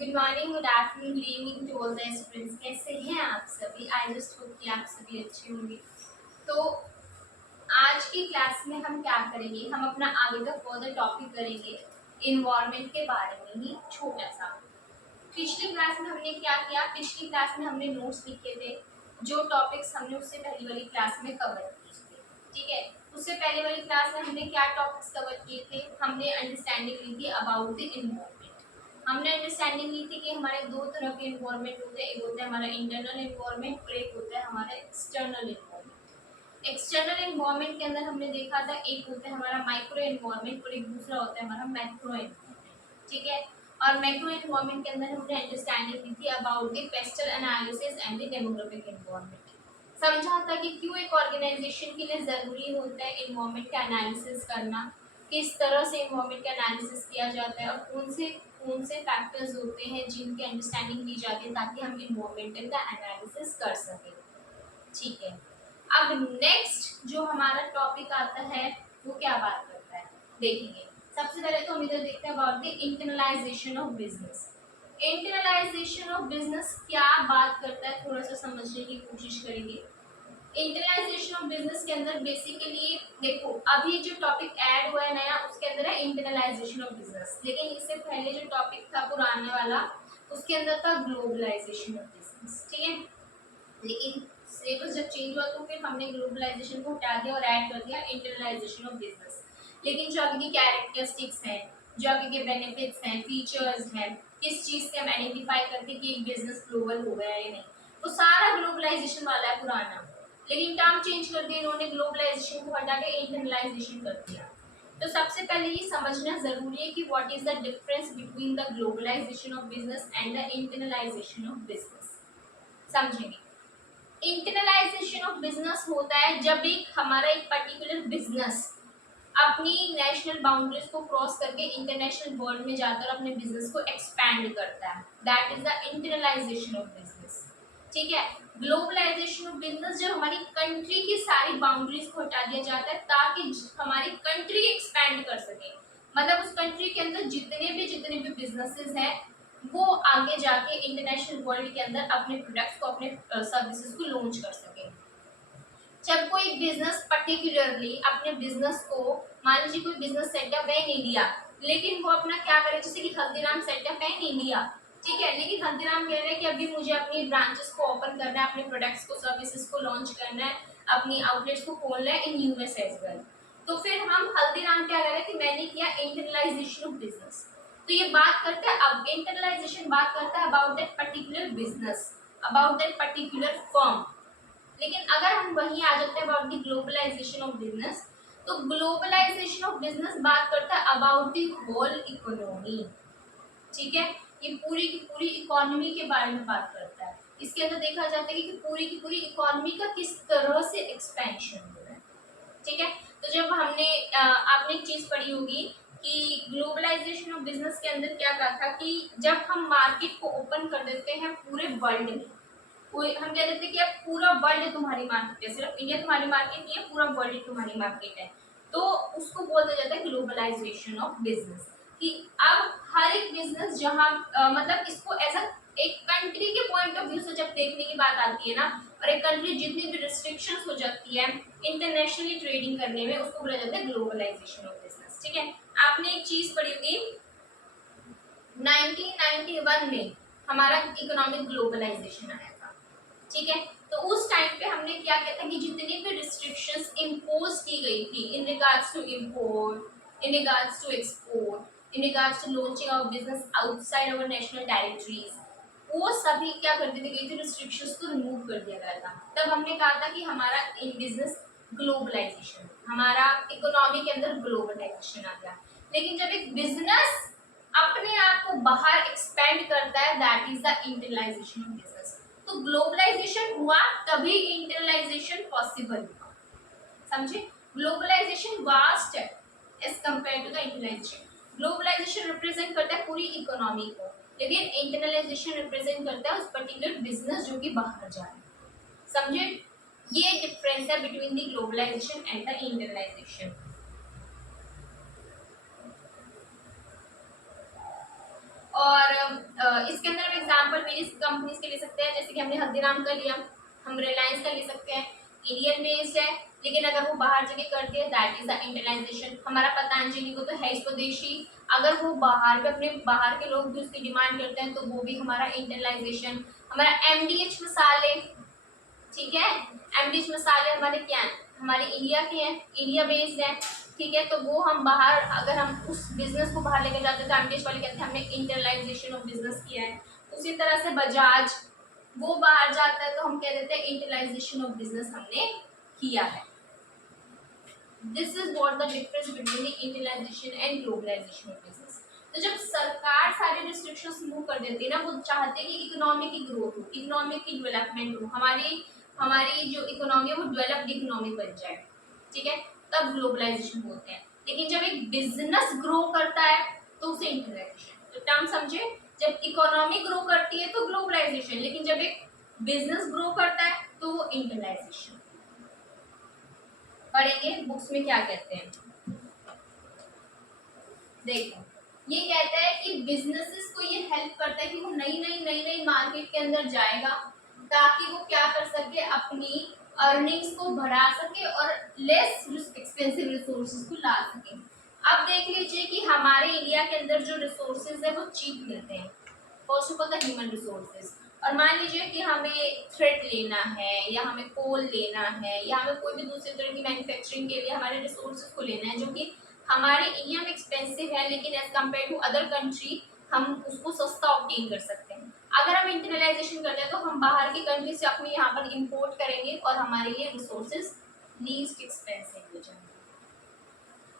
Good morning, good afternoon, good evening to all the students. कैसे हैं आप सभी? आई जस्ट होप कि आप सभी अच्छे होंगे। तो आज की क्लास में हम क्या करेंगे, हम अपना आगे का फर्दर टॉपिक करेंगे इन्वायरमेंट के बारे में ही छोटा सा। पिछली क्लास में हमने क्या किया, पिछली क्लास में हमने नोट्स लिखे थे, जो टॉपिक्स हमने उससे पहली वाली क्लास में कवर किए थे। ठीक है, उससे पहले वाली क्लास में हमने क्या टॉपिक्स कवर किए थे? हमने अंडरस्टैंडिंग ली थी अबाउट द इन्वायरमेंट। हमने अंडरस्टैंडिंग ली थी कि हमारे दो तरह के इन्वायरमेंट होते हैं, एक होता है हमारा इंटरनल इन्वायरमेंट और एक होता है हमारा एक्सटर्नल इन्वायरमेंट। एक्सटर्नल इन्वायरमेंट के अंदर हमने देखा था एक होता है हमारा माइक्रो इन्वायरमेंट और एक दूसरा होता है हमारा मैक्रो इन्वायरमेंट। ठीक है, और मैक्रो इन्वायरमेंट के अंदर हमने अंडरस्टैंडिंग ली थी about the pastel analysis and the demographic environment. समझा था कि क्यों एक ऑर्गेनाइजेशन के लिए जरूरी होता है इन्वायरमेंट का एनालिसिस करना, किस तरह से इन्वायरमेंट का एनालिसिस किया जाता है और कौन से फैक्टर्स होते हैं जिनकी अंडरस्टैंडिंग ली जाती है ताकि हम इन्वायरमेंटल का एनालिसिस कर सकें। ठीक है, अब नेक्स्ट जो हमारा टॉपिक आता है वो क्या बात करता है देखेंगे। सबसे पहले तो हम इधर देखते हैं about the internalisation of business. Internalisation of business क्या बात करता है, थोड़ा सा समझने की कोशिश करेंगे। इंटरनलाइजेशन ऑफ बिजनेस के अंदर बेसिकली देखो, अभी जो टॉपिक ऐड हुआ है नया उसके अंदर है इंटरनलाइजेशन ऑफ बिजनेस, लेकिन इससे पहले जो टॉपिक था पुराने वाला उसके अंदर था ग्लोबलाइजेशन ऑफ बिजनेस। ठीक है, लेकिन सिलेबस जब चेंज हुआ तो फिर हमने ग्लोबलाइजेशन को हटा दिया और ऐड कर दिया इंटरनलाइजेशन ऑफ बिजनेस। लेकिन जो आगे की कैरेक्टरिस्टिक्स हैं, जो आगे के बेनिफिट्स हैं, फीचर्स हैं, किस चीज़ से हम आइडेंटिफाई करते हैं कि एक बिजनेस ग्लोबल हो गया या नहीं, वो सारा ग्लोबलाइजेशन वाला है पुराना, लेकिन टर्म चेंज कर दिया इन्होंने, ग्लोबलाइजेशन को हटा के इंटरनलाइजेशन कर दिया। तो सबसे पहले ये समझना जरूरी है कि what is the difference between the globalisation of business and the internalisation of business. समझेंगे, इंटरनलाइजेशन ऑफ बिजनेस होता है जब एक हमारा एक पर्टिकुलर बिजनेस अपनी नेशनल बाउंड्रीज को क्रॉस करके इंटरनेशनल वर्ल्ड में जाकर अपने बिजनेस को एक्सपैंड करता है, that is the internalisation of business. ठीक है, ग्लोबलाइजेशन ऑफ बिजनेस जब हमारी कंट्री की सारी बाउंड्रीज को हटा दिया जाता है ताकि हमारी कंट्री एक्सपैंड कर सके, मतलब उस कंट्री के अंदर जितने भी बिजनेसेस हैं वो आगे जाके इंटरनेशनल वर्ल्ड के अंदर अपने प्रोडक्ट्स को, अपने सर्विसेज को लॉन्च कर सके। जब कोई बिजनेस पर्टिकुलरली अपने बिजनेस को, मान लीजिए कोई बिजनेस सेटअप है इन इंडिया, लेकिन वो अपना क्या करे, जैसे कि हल्दीराम सेटअप है इन इंडिया, ठीक है, लेकिन हल्दीराम कह रहे हैं कि अभी मुझे अपनी ब्रांचेस को ओपन करना है, अपने प्रोडक्ट्स को, सर्विसेज को लॉन्च करना है, अपनी आउटलेट्स को खोलना है इन यूएस एज वेल। तो फिर हम हल्दीराम क्या कह रहे हैं कि मैंने किया इंटरनलाइजेशन ऑफ बिजनेस। तो ये बात करता है, अब इंटरनलाइजेशन बात करता है about that particular business, about that particular firm. लेकिन अगर हम वहीं आ जाते हैं about the globalisation of business, तो ग्लोबलाइजेशन ऑफ बिजनेस बात करता है अबाउट द होल इकोनॉमी। ठीक है, ये पूरी की पूरी इकोनॉमी के बारे में बात करता है। इसके अंदर देखा जाता है कि पूरी की पूरी इकोनॉमी का किस तरह से एक्सपेंशन हो रहा है। ठीक है, तो जब हमने आपने एक चीज पढ़ी होगी कि ग्लोबलाइजेशन ऑफ बिजनेस के अंदर क्या कहा था कि जब हम मार्केट को ओपन कर देते हैं पूरे वर्ल्ड में, कोई हम कह देते हैं कि अब पूरा वर्ल्ड तुम्हारी मार्केट है, सिर्फ इंडिया तुम्हारी मार्केट नहीं है, पूरा वर्ल्ड तुम्हारी मार्केट है, तो उसको बोल दिया जाता है ग्लोबलाइजेशन ऑफ बिजनेस। कि अब हर एक बिजनेस जहाँ मतलब इसको एज एक कंट्री के पॉइंट ऑफ व्यू से जब देखने की बात आती है ना, और एक कंट्री जितनी भी रिस्ट्रिक्शंस हो जाती है इंटरनेशनली ट्रेडिंग करने में, उसको बोला जाता है ग्लोबलाइजेशन ऑफ बिजनेस। ठीक है, आपने एक चीज पढ़ी होगी 1991 में हमारा इकोनॉमिक ग्लोबलाइजेशन आया था। ठीक है, तो उस टाइम पे हमने क्या किया था कि जितनी भी रिस्ट्रिक्शंस इम्पोज की गई थी in regards to import, in regards to export, in regards to launching our business outside our national territories, वो सभी क्या कर दी गई थी, रिस्ट्रिक्शंस को रिमूव कर दिया गया था। तब हमने कहा था कि हमारा इन बिजनेस ग्लोबलाइजेशन, हमारा इकोनॉमी के अंदर ग्लोबलाइजेशन आ गया। लेकिन जब एक बिजनेस अपने आप को बाहर एक्सपेंड करता है, that is the internalisation of business. तो ग्लोबलाइजेशन हुआ तभी इंटरनलाइजेशन पॉसिबल हुआ। समझे, ग्लोबलाइजेशन वास्ट है as compare to the internalisation. Globalisation represent करता है पूरी इकोनॉमी को, लेकिन इंटरनलाइजेशन रिप्रेजेंट करता है उस पर्टिकुलर बिजनेस जो कि बाहर जा रहा है। समझे, ये डिफरेंस है between the globalisation and the internalisation. और इस वेरियस कंपनीज के ले सकते हैं, जैसे कि हमने हल्दीराम का लिया, हम रिलायंस का ले सकते हैं, इंडियन बेस्ड है, लेकिन अगर वो बाहर जगह करती है दैट इज द इंटरनाइजेशन। हमारा पतंजलि को तो है स्वदेशी, अगर वो बाहर के अपने बाहर के लोग भी उसकी डिमांड करते हैं तो वो भी हमारा इंटरनाइजेशन। हमारा एमडीएच मसाले, ठीक है, एमडीएच मसाले हमारे क्या है, हमारे इंडिया के हैं, इंडिया बेस्ड है, ठीक है, तो वो हम बाहर अगर हम उस बिजनेस को बाहर लेकर जाते हैं तो एमडीएच वाले कहते हैं हमने इंटरनाइजेशन ऑफ बिजनेस किया है। उसी तरह से बजाज वो बाहर जाता है तो हम कह देते हैं इंटरनाइजेशन ऑफ बिजनेस हमने किया है। This is what the difference between the internationalization and globalization of business. तो जब सरकार सारे रिस्ट्रिक्शंस रिमूव कर देती है ना, वो चाहते हैं कि इकोनॉमी की ग्रोथ हो, इकोनॉमी की डेवलपमेंट हो, हमारी हमारी जो इकोनॉमी है वो डेवलप्ड इकोनॉमी बन जाए, ठीक है, तब ग्लोबलाइजेशन होते हैं। लेकिन जब एक बिजनेस ग्रो करता है तो उसे इंटरनाइजेशन, तो टर्म समझे, जब इकोनॉमी ग्रो करती है तो ग्लोबलाइजेशन, लेकिन जब एक बिजनेस ग्रो करता है तो वो इंटरनाइजेशन। पढ़ेंगे बुक्स में क्या कहते हैं, देखो ये कहता है कि बिजनेसेस को ये हेल्प करता है कि वो नई मार्केट के अंदर जाएगा ताकि वो क्या कर सके, अपनी अर्निंग्स को बढ़ा सके और लेस एक्सपेंसिव रिसोर्सेज को ला सके। अब देख लीजिए कि हमारे इंडिया के अंदर जो रिसोर्सेज है वो चीप मिलते हैं, first of all the human resources. और मान लीजिए कि हमें थ्रेड लेना है या हमें कोल लेना है या हमें कोई भी दूसरी तरह की मैन्युफैक्चरिंग के लिए हमारे रिसोर्सेज को लेना है जो कि हमारे इंडिया में एक्सपेंसिव है, लेकिन as compare to other country हम उसको सस्ता ऑब्टेन कर सकते हैं। अगर हम इंटरनाइजेशन करते हैं तो हम बाहर की कंट्री से अपने यहाँ पर इंपोर्ट करेंगे और हमारे लिए रिसोर्सेज लीस्ट एक्सपेंसिव हो जाएंगे।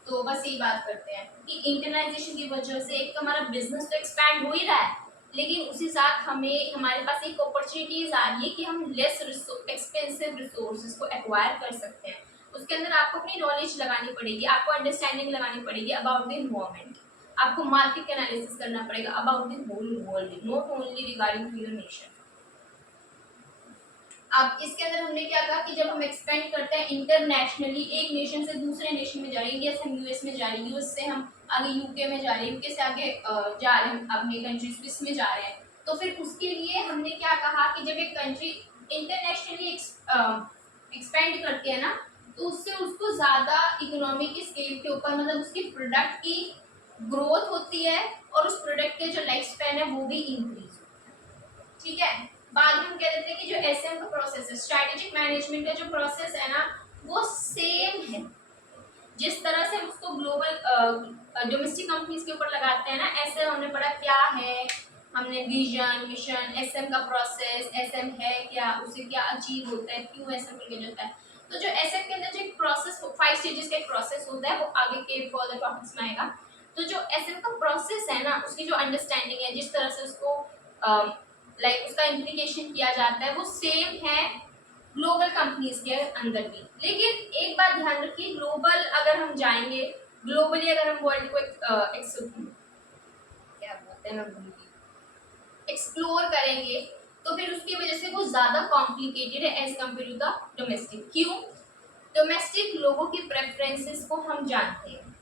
तो बस यही बात करते हैं कि इंटरनाइजेशन की वजह से एक तो हमारा बिजनेस तो एक्सपैंड हो ही रहा है, लेकिन उसी साथ हमें हमारे पास एक अपॉर्चुनिटीज आ रही है कि हम लेस एक्सपेंसिव रिसोर्सेज को एक्वायर कर सकते हैं। उसके अंदर आपको अपनी नॉलेज लगानी पड़ेगी, आपको अंडरस्टैंडिंग लगानी पड़ेगी अबाउट द एनवायरमेंट, आपको मार्केट एनालिसिस करना पड़ेगा about the whole world, not only regarding your nation. अब इसके अंदर हमने क्या कहा कि जब हम एक्सपेंड करते हैं इंटरनेशनली, एक नेशन से दूसरे नेशन में जा रहे हैं, इंडिया से हम यूएस में जा रहे हैं, यूएस से हम आगे यूके में जा रहे हैं, यूके से आगे जा रहे हैं अपने कंट्री स्विस में जा रहे हैं, तो फिर उसके लिए हमने क्या कहा कि जब एक कंट्री इंटरनेशनली एक्सपेंड करती है ना, तो उससे उसको ज़्यादा इकोनॉमी की स्केल के ऊपर, मतलब उसकी प्रोडक्ट की ग्रोथ होती है और उस प्रोडक्ट के जो लाइफ स्पैन है वो भी इंक्रीज होता है, ठीक है। बाद में हम कह देते हैं कि जो एसएम का प्रोसेस है, स्ट्रैटेजिक मैनेजमेंट का जो प्रोसेस है ना, वो सेम है जिस तरह से उसको ग्लोबल डोमेस्टिक कंपनीज के ऊपर लगाते हैं ना, ऐसे हमने पढ़ा क्या है, हमने विजन मिशन, एसएम का प्रोसेस, एसएम है क्या, उसे क्या अचीव होता है, क्यों एसएम किया जाता है। तो जो एसएम के अंदर जो एक प्रोसेस 5 स्टेजेस का एक प्रोसेस होता है, वो आगे के फर्दर टॉपिक्स में आएगा। तो जो एसएम का प्रोसेस है ना, उसकी जो अंडरस्टैंडिंग है, जिस तरह से उसको लाइक उसका इम्प्लीकेशन किया जाता है, वो सेम है ग्लोबल कंपनीज के अंदर भी। लेकिन एक बात ध्यान रखिए, ग्लोबल अगर हम जाएंगे, ग्लोबली अगर हम वर्ल्ड को क्या बोलते हैं ना, एक्सप्लोर करेंगे, तो फिर उसकी वजह से वो ज्यादा कॉम्प्लिकेटेड है as compare to the domestic. क्यों? डोमेस्टिक लोगों की प्रेफरेंसेस को हम जानते हैं,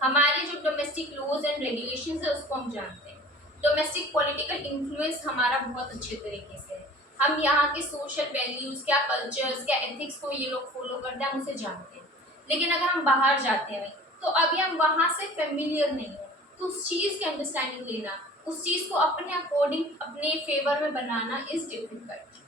हमारे जो डोमेस्टिक लॉज एंड रेगुलेशंस है उसको हम जानते हैं, डोमेस्टिक पॉलिटिकल इन्फ्लुएंस हमारा बहुत अच्छे तरीके से है, हम यहाँ के सोशल वैल्यूज, क्या कल्चर्स, क्या एथिक्स को ये लोग फॉलो करते हैं, हम उसे जानते हैं। लेकिन अगर हम बाहर जाते हैं तो अभी हम वहाँ से फेमिलियर नहीं है, तो उस चीज़ की अंडरस्टैंडिंग लेना, उस चीज़ को अपने अकॉर्डिंग अपने फेवर में बनाना इज डिफिकल्ट,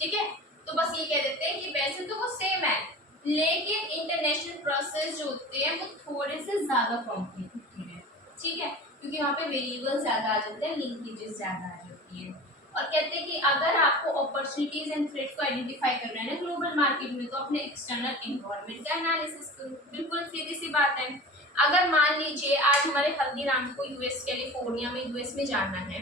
ठीक है। तो बस ये कह देते हैं कि वैसे तो वो सेम है, लेकिन इंटरनेशनल प्रोसेस जो होते हैं वो थोड़े से ज़्यादा कॉम्प्लिकेटेड है, ठीक है, क्योंकि वहाँ पे वेरिएबल ज़्यादा आ जाते हैं, लिंकेजेस ज़्यादा आ जाती है। और कहते हैं कि अगर आपको अपॉर्चुनिटीज एंड थ्रेट्स को आइडेंटिफाई करना है ना ग्लोबल मार्केट में, तो अपने एक्सटर्नल एनवायरनमेंट का एनालिसिस करो, बिल्कुल सीधी सी बात है। अगर मान लीजिए आज हमारे हल्दीराम को यूएस कैलिफोर्निया में यूएस में जाना है,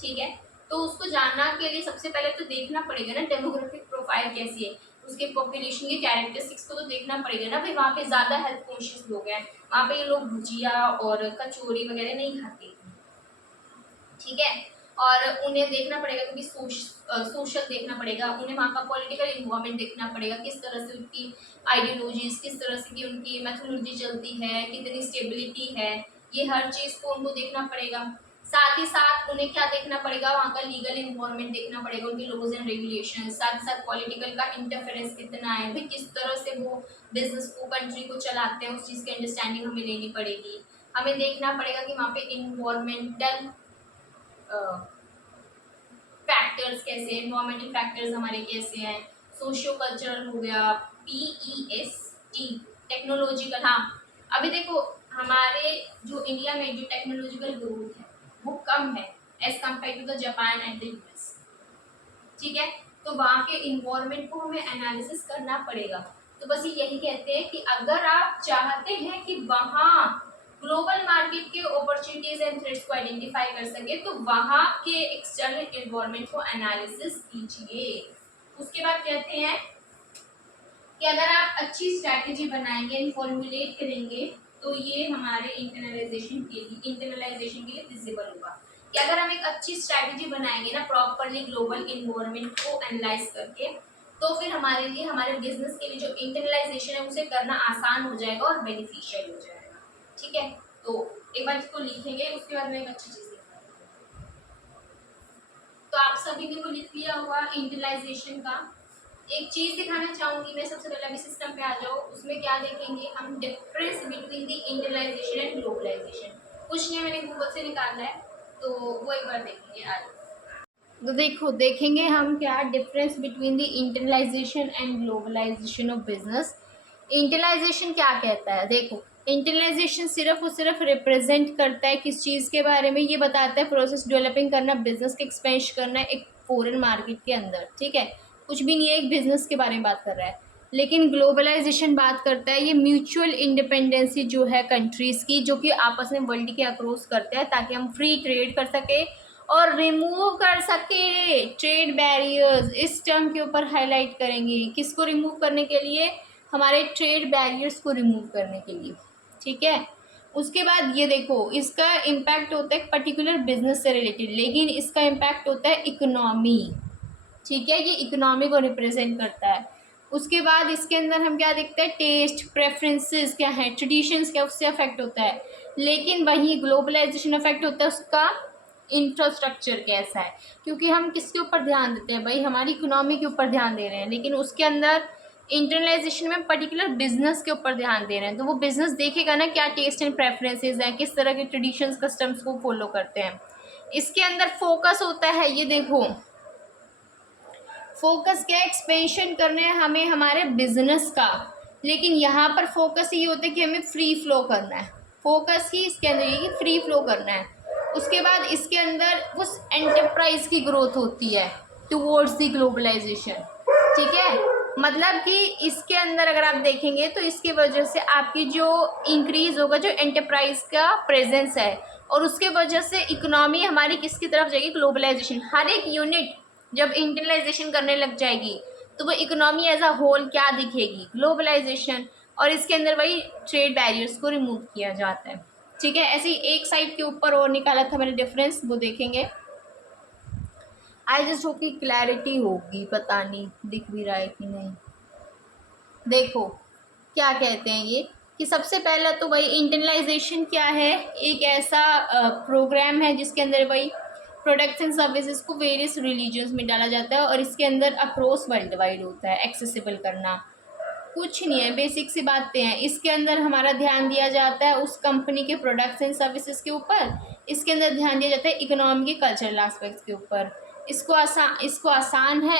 ठीक है, तो उसको जानना के लिए सबसे पहले तो देखना पड़ेगा ना डेमोग्राफिक प्रोफाइल कैसी है, उसके पॉपुलेशन के कैरेक्टरिस्टिक्स को तो देखना पड़ेगा ना भाई, वहाँ पे ज़्यादा हेल्थ कॉन्शियस लोग हैं, वहाँ पे ये लोग भुजिया और कचौरी वगैरह नहीं खाते, ठीक है, और उन्हें देखना पड़ेगा क्योंकि सोशल देखना पड़ेगा, उन्हें वहाँ का पॉलिटिकल इन्वायरमेंट देखना पड़ेगा, किस तरह से उनकी आइडियोलॉजीज, किस तरह से की उनकी मैथोलॉजी चलती है, कितनी स्टेबिलिटी है, ये हर चीज़ को उनको देखना पड़ेगा। साथ ही साथ उन्हें क्या देखना पड़ेगा, वहाँ का लीगल इन्वायरमेंट देखना पड़ेगा, उनके लॉज एंड रेगुलेशन, साथ ही साथ पॉलिटिकल का इंटरफेरेंस कितना है भाई, किस तरह से वो बिजनेस को, कंट्री को चलाते हैं, उस चीज़ की अंडरस्टैंडिंग हमें लेनी पड़ेगी। हमें देखना पड़ेगा कि वहाँ पे इन्वायरमेंटल फैक्टर्स कैसे हैं, इन्वायरमेंटल फैक्टर्स हमारे कैसे हैं, सोशियो कल्चरल हो गया, PEST, टेक्नोलॉजिकल। हाँ, अभी देखो हमारे जो इंडिया में जो टेक्नोलॉजिकल ग्रोथ है वो कम है as compare to the Japan and the US, ठीक है। तो वहाँ के इन्वायरमेंट को हमें एनालिसिस करना पड़ेगा। तो बस ये यही कहते हैं कि अगर आप चाहते हैं कि वहाँ ग्लोबल मार्केट के अपॉर्चुनिटीज एंड थ्रेट्स को आइडेंटिफाई कर सके तो वहाँ के एक्सटर्नल इन्वायरमेंट को एनालिसिस कीजिए। उसके बाद कहते हैं कि अगर आप अच्छी स्ट्रैटेजी बनाएंगे, फॉर्मुलेट करेंगे तो ये हमारे इंटरनलाइजेशन के लिए विजिबल होगा। कि अगर हम एक अच्छी स्ट्रैटेजी बनाएंगे ना प्रॉपरली ग्लोबल इन्वायरमेंट को एनालाइज करके, तो फिर हमारे लिए, हमारे बिजनेस के लिए जो इंटरनलाइजेशन है उसे करना आसान हो जाएगा और बेनिफिशियल हो जाएगा, ठीक है। तो एक बार इसको लिखेंगे, उसके बाद में एक अच्छी चीज लिखेंगे। तो आप सभी ने वो लिख लिया होगा इंटरनलाइजेशन का। एक चीज दिखाना चाहूंगी मैं, सबसे पहले अभी सिस्टम पे आ जाओ। उसमें क्या देखेंगे हम, difference between the internalization and globalization. कुछ नहीं, मैंने गूगल से निकाला है तो वो एक बार देखेंगे आज। तो देखो देखेंगे हम क्या difference between the internalization and globalization of business. Internalization क्या कहता है, देखो इंटरनलाइजेशन सिर्फ और सिर्फ रिप्रेजेंट करता है किस चीज़ के बारे में, ये बताता है प्रोसेस डेवलपिंग करना, बिजनेस के एक्सपेंशन करना एक फॉरेन मार्केट के अंदर, ठीक है। कुछ भी नहीं है, एक बिजनेस के बारे में बात कर रहा है। लेकिन ग्लोबलाइजेशन बात करता है ये म्यूचुअल इंडिपेंडेंसी जो है कंट्रीज़ की, जो कि आपस में वर्ल्ड के अक्रॉस करते हैं ताकि हम फ्री ट्रेड कर सके और रिमूव कर सके ट्रेड बैरियर्स। इस टर्म के ऊपर हाईलाइट करेंगे, किसको रिमूव करने के लिए, हमारे ट्रेड बैरियर्स को रिमूव करने के लिए, ठीक है। उसके बाद ये देखो इसका इम्पैक्ट होता है पर्टिकुलर बिजनेस से रिलेटेड, लेकिन इसका इम्पैक्ट होता है इकोनॉमी, ठीक है, ये इकोनॉमी को रिप्रेजेंट करता है। उसके बाद इसके अंदर हम क्या देखते हैं, टेस्ट प्रेफरेंसेस क्या है, ट्रेडिशंस क्या, उससे अफेक्ट होता है। लेकिन वही ग्लोबलाइजेशन अफेक्ट होता है उसका इंफ्रास्ट्रक्चर कैसा है, क्योंकि हम किसके ऊपर ध्यान देते हैं भाई, हमारी इकोनॉमी के ऊपर ध्यान दे रहे हैं, लेकिन उसके अंदर इंटरनलाइजेशन में पर्टिकुलर बिजनेस के ऊपर ध्यान दे रहे हैं। तो वो बिजनेस देखेगा ना क्या टेस्ट एंड प्रेफरेंसेस हैं, किस तरह के ट्रेडिशंस कस्टम्स को फॉलो करते हैं। इसके अंदर फोकस होता है, ये देखो फोकस क्या, एक्सपेंशन करने हैं हमें हमारे बिजनेस का, लेकिन यहाँ पर फोकस ये होता है कि हमें फ्री फ्लो करना है। फोकस ही इसके अंदर ये कि फ्री फ्लो करना है। उसके बाद इसके अंदर उस एंटरप्राइज की ग्रोथ होती है टुवर्ड्स द ग्लोबलाइजेशन, ठीक है। मतलब कि इसके अंदर अगर आप देखेंगे तो इसकी वजह से आपकी जो इंक्रीज होगा जो एंटरप्राइज का प्रेजेंस है, और उसके वजह से इकोनॉमी हमारी किसकी तरफ जाएगी, ग्लोबलाइजेशन। हर एक यूनिट जब इंटरनलाइजेशन करने लग जाएगी तो वो इकोनॉमी एज अ होल क्या दिखेगी, ग्लोबलाइजेशन। और इसके अंदर वही ट्रेड बैरियर्स को रिमूव किया जाता है, ठीक है। ऐसे ही एक साइड के ऊपर और निकाला था मैंने डिफरेंस, वो देखेंगे। आई जस्ट होप की क्लैरिटी होगी, पता नहीं दिख भी रहा है कि नहीं। देखो क्या कहते हैं ये कि सबसे पहला तो भाई इंटरनलाइजेशन क्या है, एक ऐसा प्रोग्राम है जिसके अंदर भाई प्रोडक्ट्स एंड सर्विसेज को वेरियस रिलीजन्स में डाला जाता है और इसके अंदर अक्रॉस वर्ल्ड वाइड होता है एक्सेसिबल करना। कुछ नहीं है, बेसिक सी बातें हैं। इसके अंदर हमारा ध्यान दिया जाता है उस कंपनी के प्रोडक्ट्स एंड सर्विसेज के ऊपर, इसके अंदर ध्यान दिया जाता है इकोनॉमी के कल्चरल एस्पेक्ट्स के ऊपर। इसको आसान है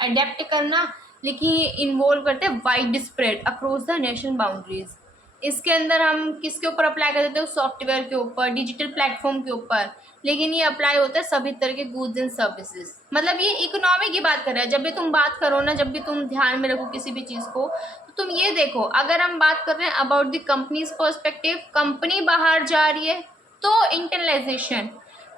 अडेप्ट करना, लेकिन ये इन्वॉल्व करते हैं wide spread across the national boundaries. इसके अंदर हम किसके ऊपर अप्लाई कर देते हैं, सॉफ्टवेयर के ऊपर, डिजिटल प्लेटफॉर्म के ऊपर, लेकिन ये अप्लाई होता है सभी तरह के गुड्स एंड सर्विसेज। मतलब ये इकोनॉमी की बात कर रहा है। जब भी तुम बात करो ना, जब भी तुम ध्यान में रखो किसी भी चीज़ को, तो तुम ये देखो, अगर हम बात कर रहे हैं about the companies perspective, company बाहर जा रही है तो इंटरनलाइजेशन,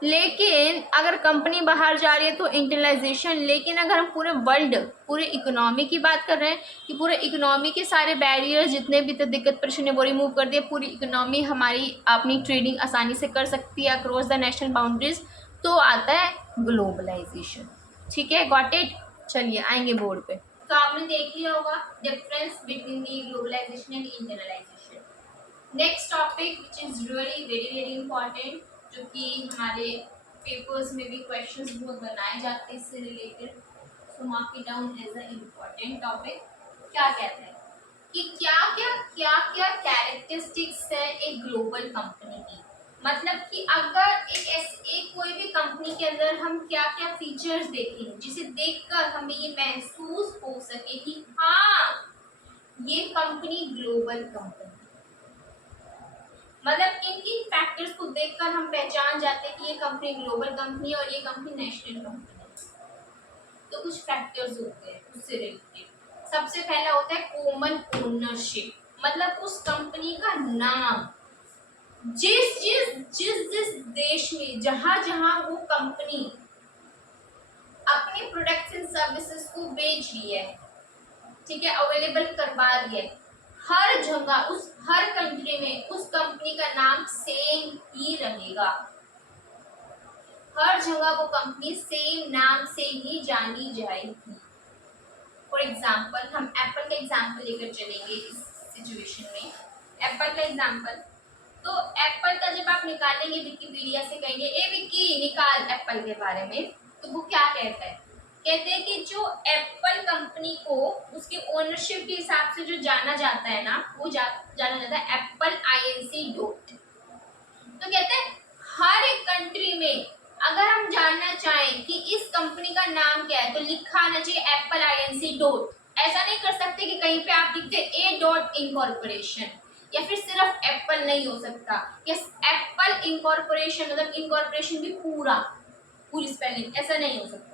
लेकिन अगर कंपनी बाहर जा रही है तो इंटरनलाइजेशन। लेकिन अगर हम पूरे वर्ल्ड, पूरे इकोनॉमी की बात कर रहे हैं कि पूरे इकोनॉमी के सारे बैरियर्स जितने भी तो दिक्कत परेशानी वो रिमूव कर दिए, पूरी इकोनॉमी हमारी अपनी ट्रेडिंग आसानी से कर सकती है अक्रॉस द नेशनल बाउंड्रीज, तो आता है ग्लोबलाइजेशन, ठीक है। Got it. चलिए आएंगे बोर्ड पे। तो आपने देख लिया होगा difference between the globalization and internalization. Next topic which is really very very important, जो कि हमारे पेपर्स में भी क्वेश्चंस बहुत बनाए जाते हैं इससे related. So mark it down as a important topic. क्या कहते हैं कि क्या क्या कैरेक्टरिस्टिक्स है एक ग्लोबल कंपनी की। मतलब कि अगर एक कोई भी कंपनी के अंदर हम क्या क्या फीचर्स देखें जिसे देखकर हमें ये महसूस हो सके कि हाँ ये कंपनी ग्लोबल कंपनी, मतलब किन किन फैक्टर्स को देखकर हम पहचान जाते हैं कि ये कंपनी ग्लोबल कंपनी है और ये कंपनी नेशनल कंपनी है। तो कुछ फैक्टर्स होते हैं उससे रिलेटेड। सबसे पहला होता है कॉमन ओनरशिप, मतलब उस कंपनी का नाम जिस जिस जिस जिस देश में जहां जहां वो कंपनी अपने प्रोडक्ट्स एंड सर्विसेज को बेच रही है, ठीक है, अवेलेबल करवा रही है, हर जगह उस हर कंट्री में उस कंपनी का नाम सेम ही रहेगा। हर जगह वो कंपनी सेम नाम से ही जानी जाएगी। फॉर एग्जाम्पल हम एप्पल का एग्जाम्पल लेकर चलेंगे इस सिचुएशन में। एप्पल का एग्जाम्पल, तो एप्पल का जब आप निकालेंगे विकिपीडिया से कहेंगे ए विकी निकाल एप्पल के बारे में, तो वो क्या कहता है, कहते हैं कि जो एप्पल कंपनी को उसकी ओनरशिप के हिसाब से जो जाना जाता है ना, वो जाना जाता है एप्पल INC डॉट। तो कहते हैं हर एक कंट्री में अगर हम जानना चाहें कि इस कंपनी का नाम क्या है तो लिखा आना चाहिए एप्पल INC डॉट। ऐसा नहीं कर सकते कि कहीं पे आप लिखते ए डॉट इनकॉर्पोरेशन, या फिर सिर्फ एप्पल नहीं हो सकता, या एप्पल इनकॉर्पोरेशन मतलब इनकॉर्पोरेशन भी पूरी स्पेलिंग, ऐसा नहीं हो सकता।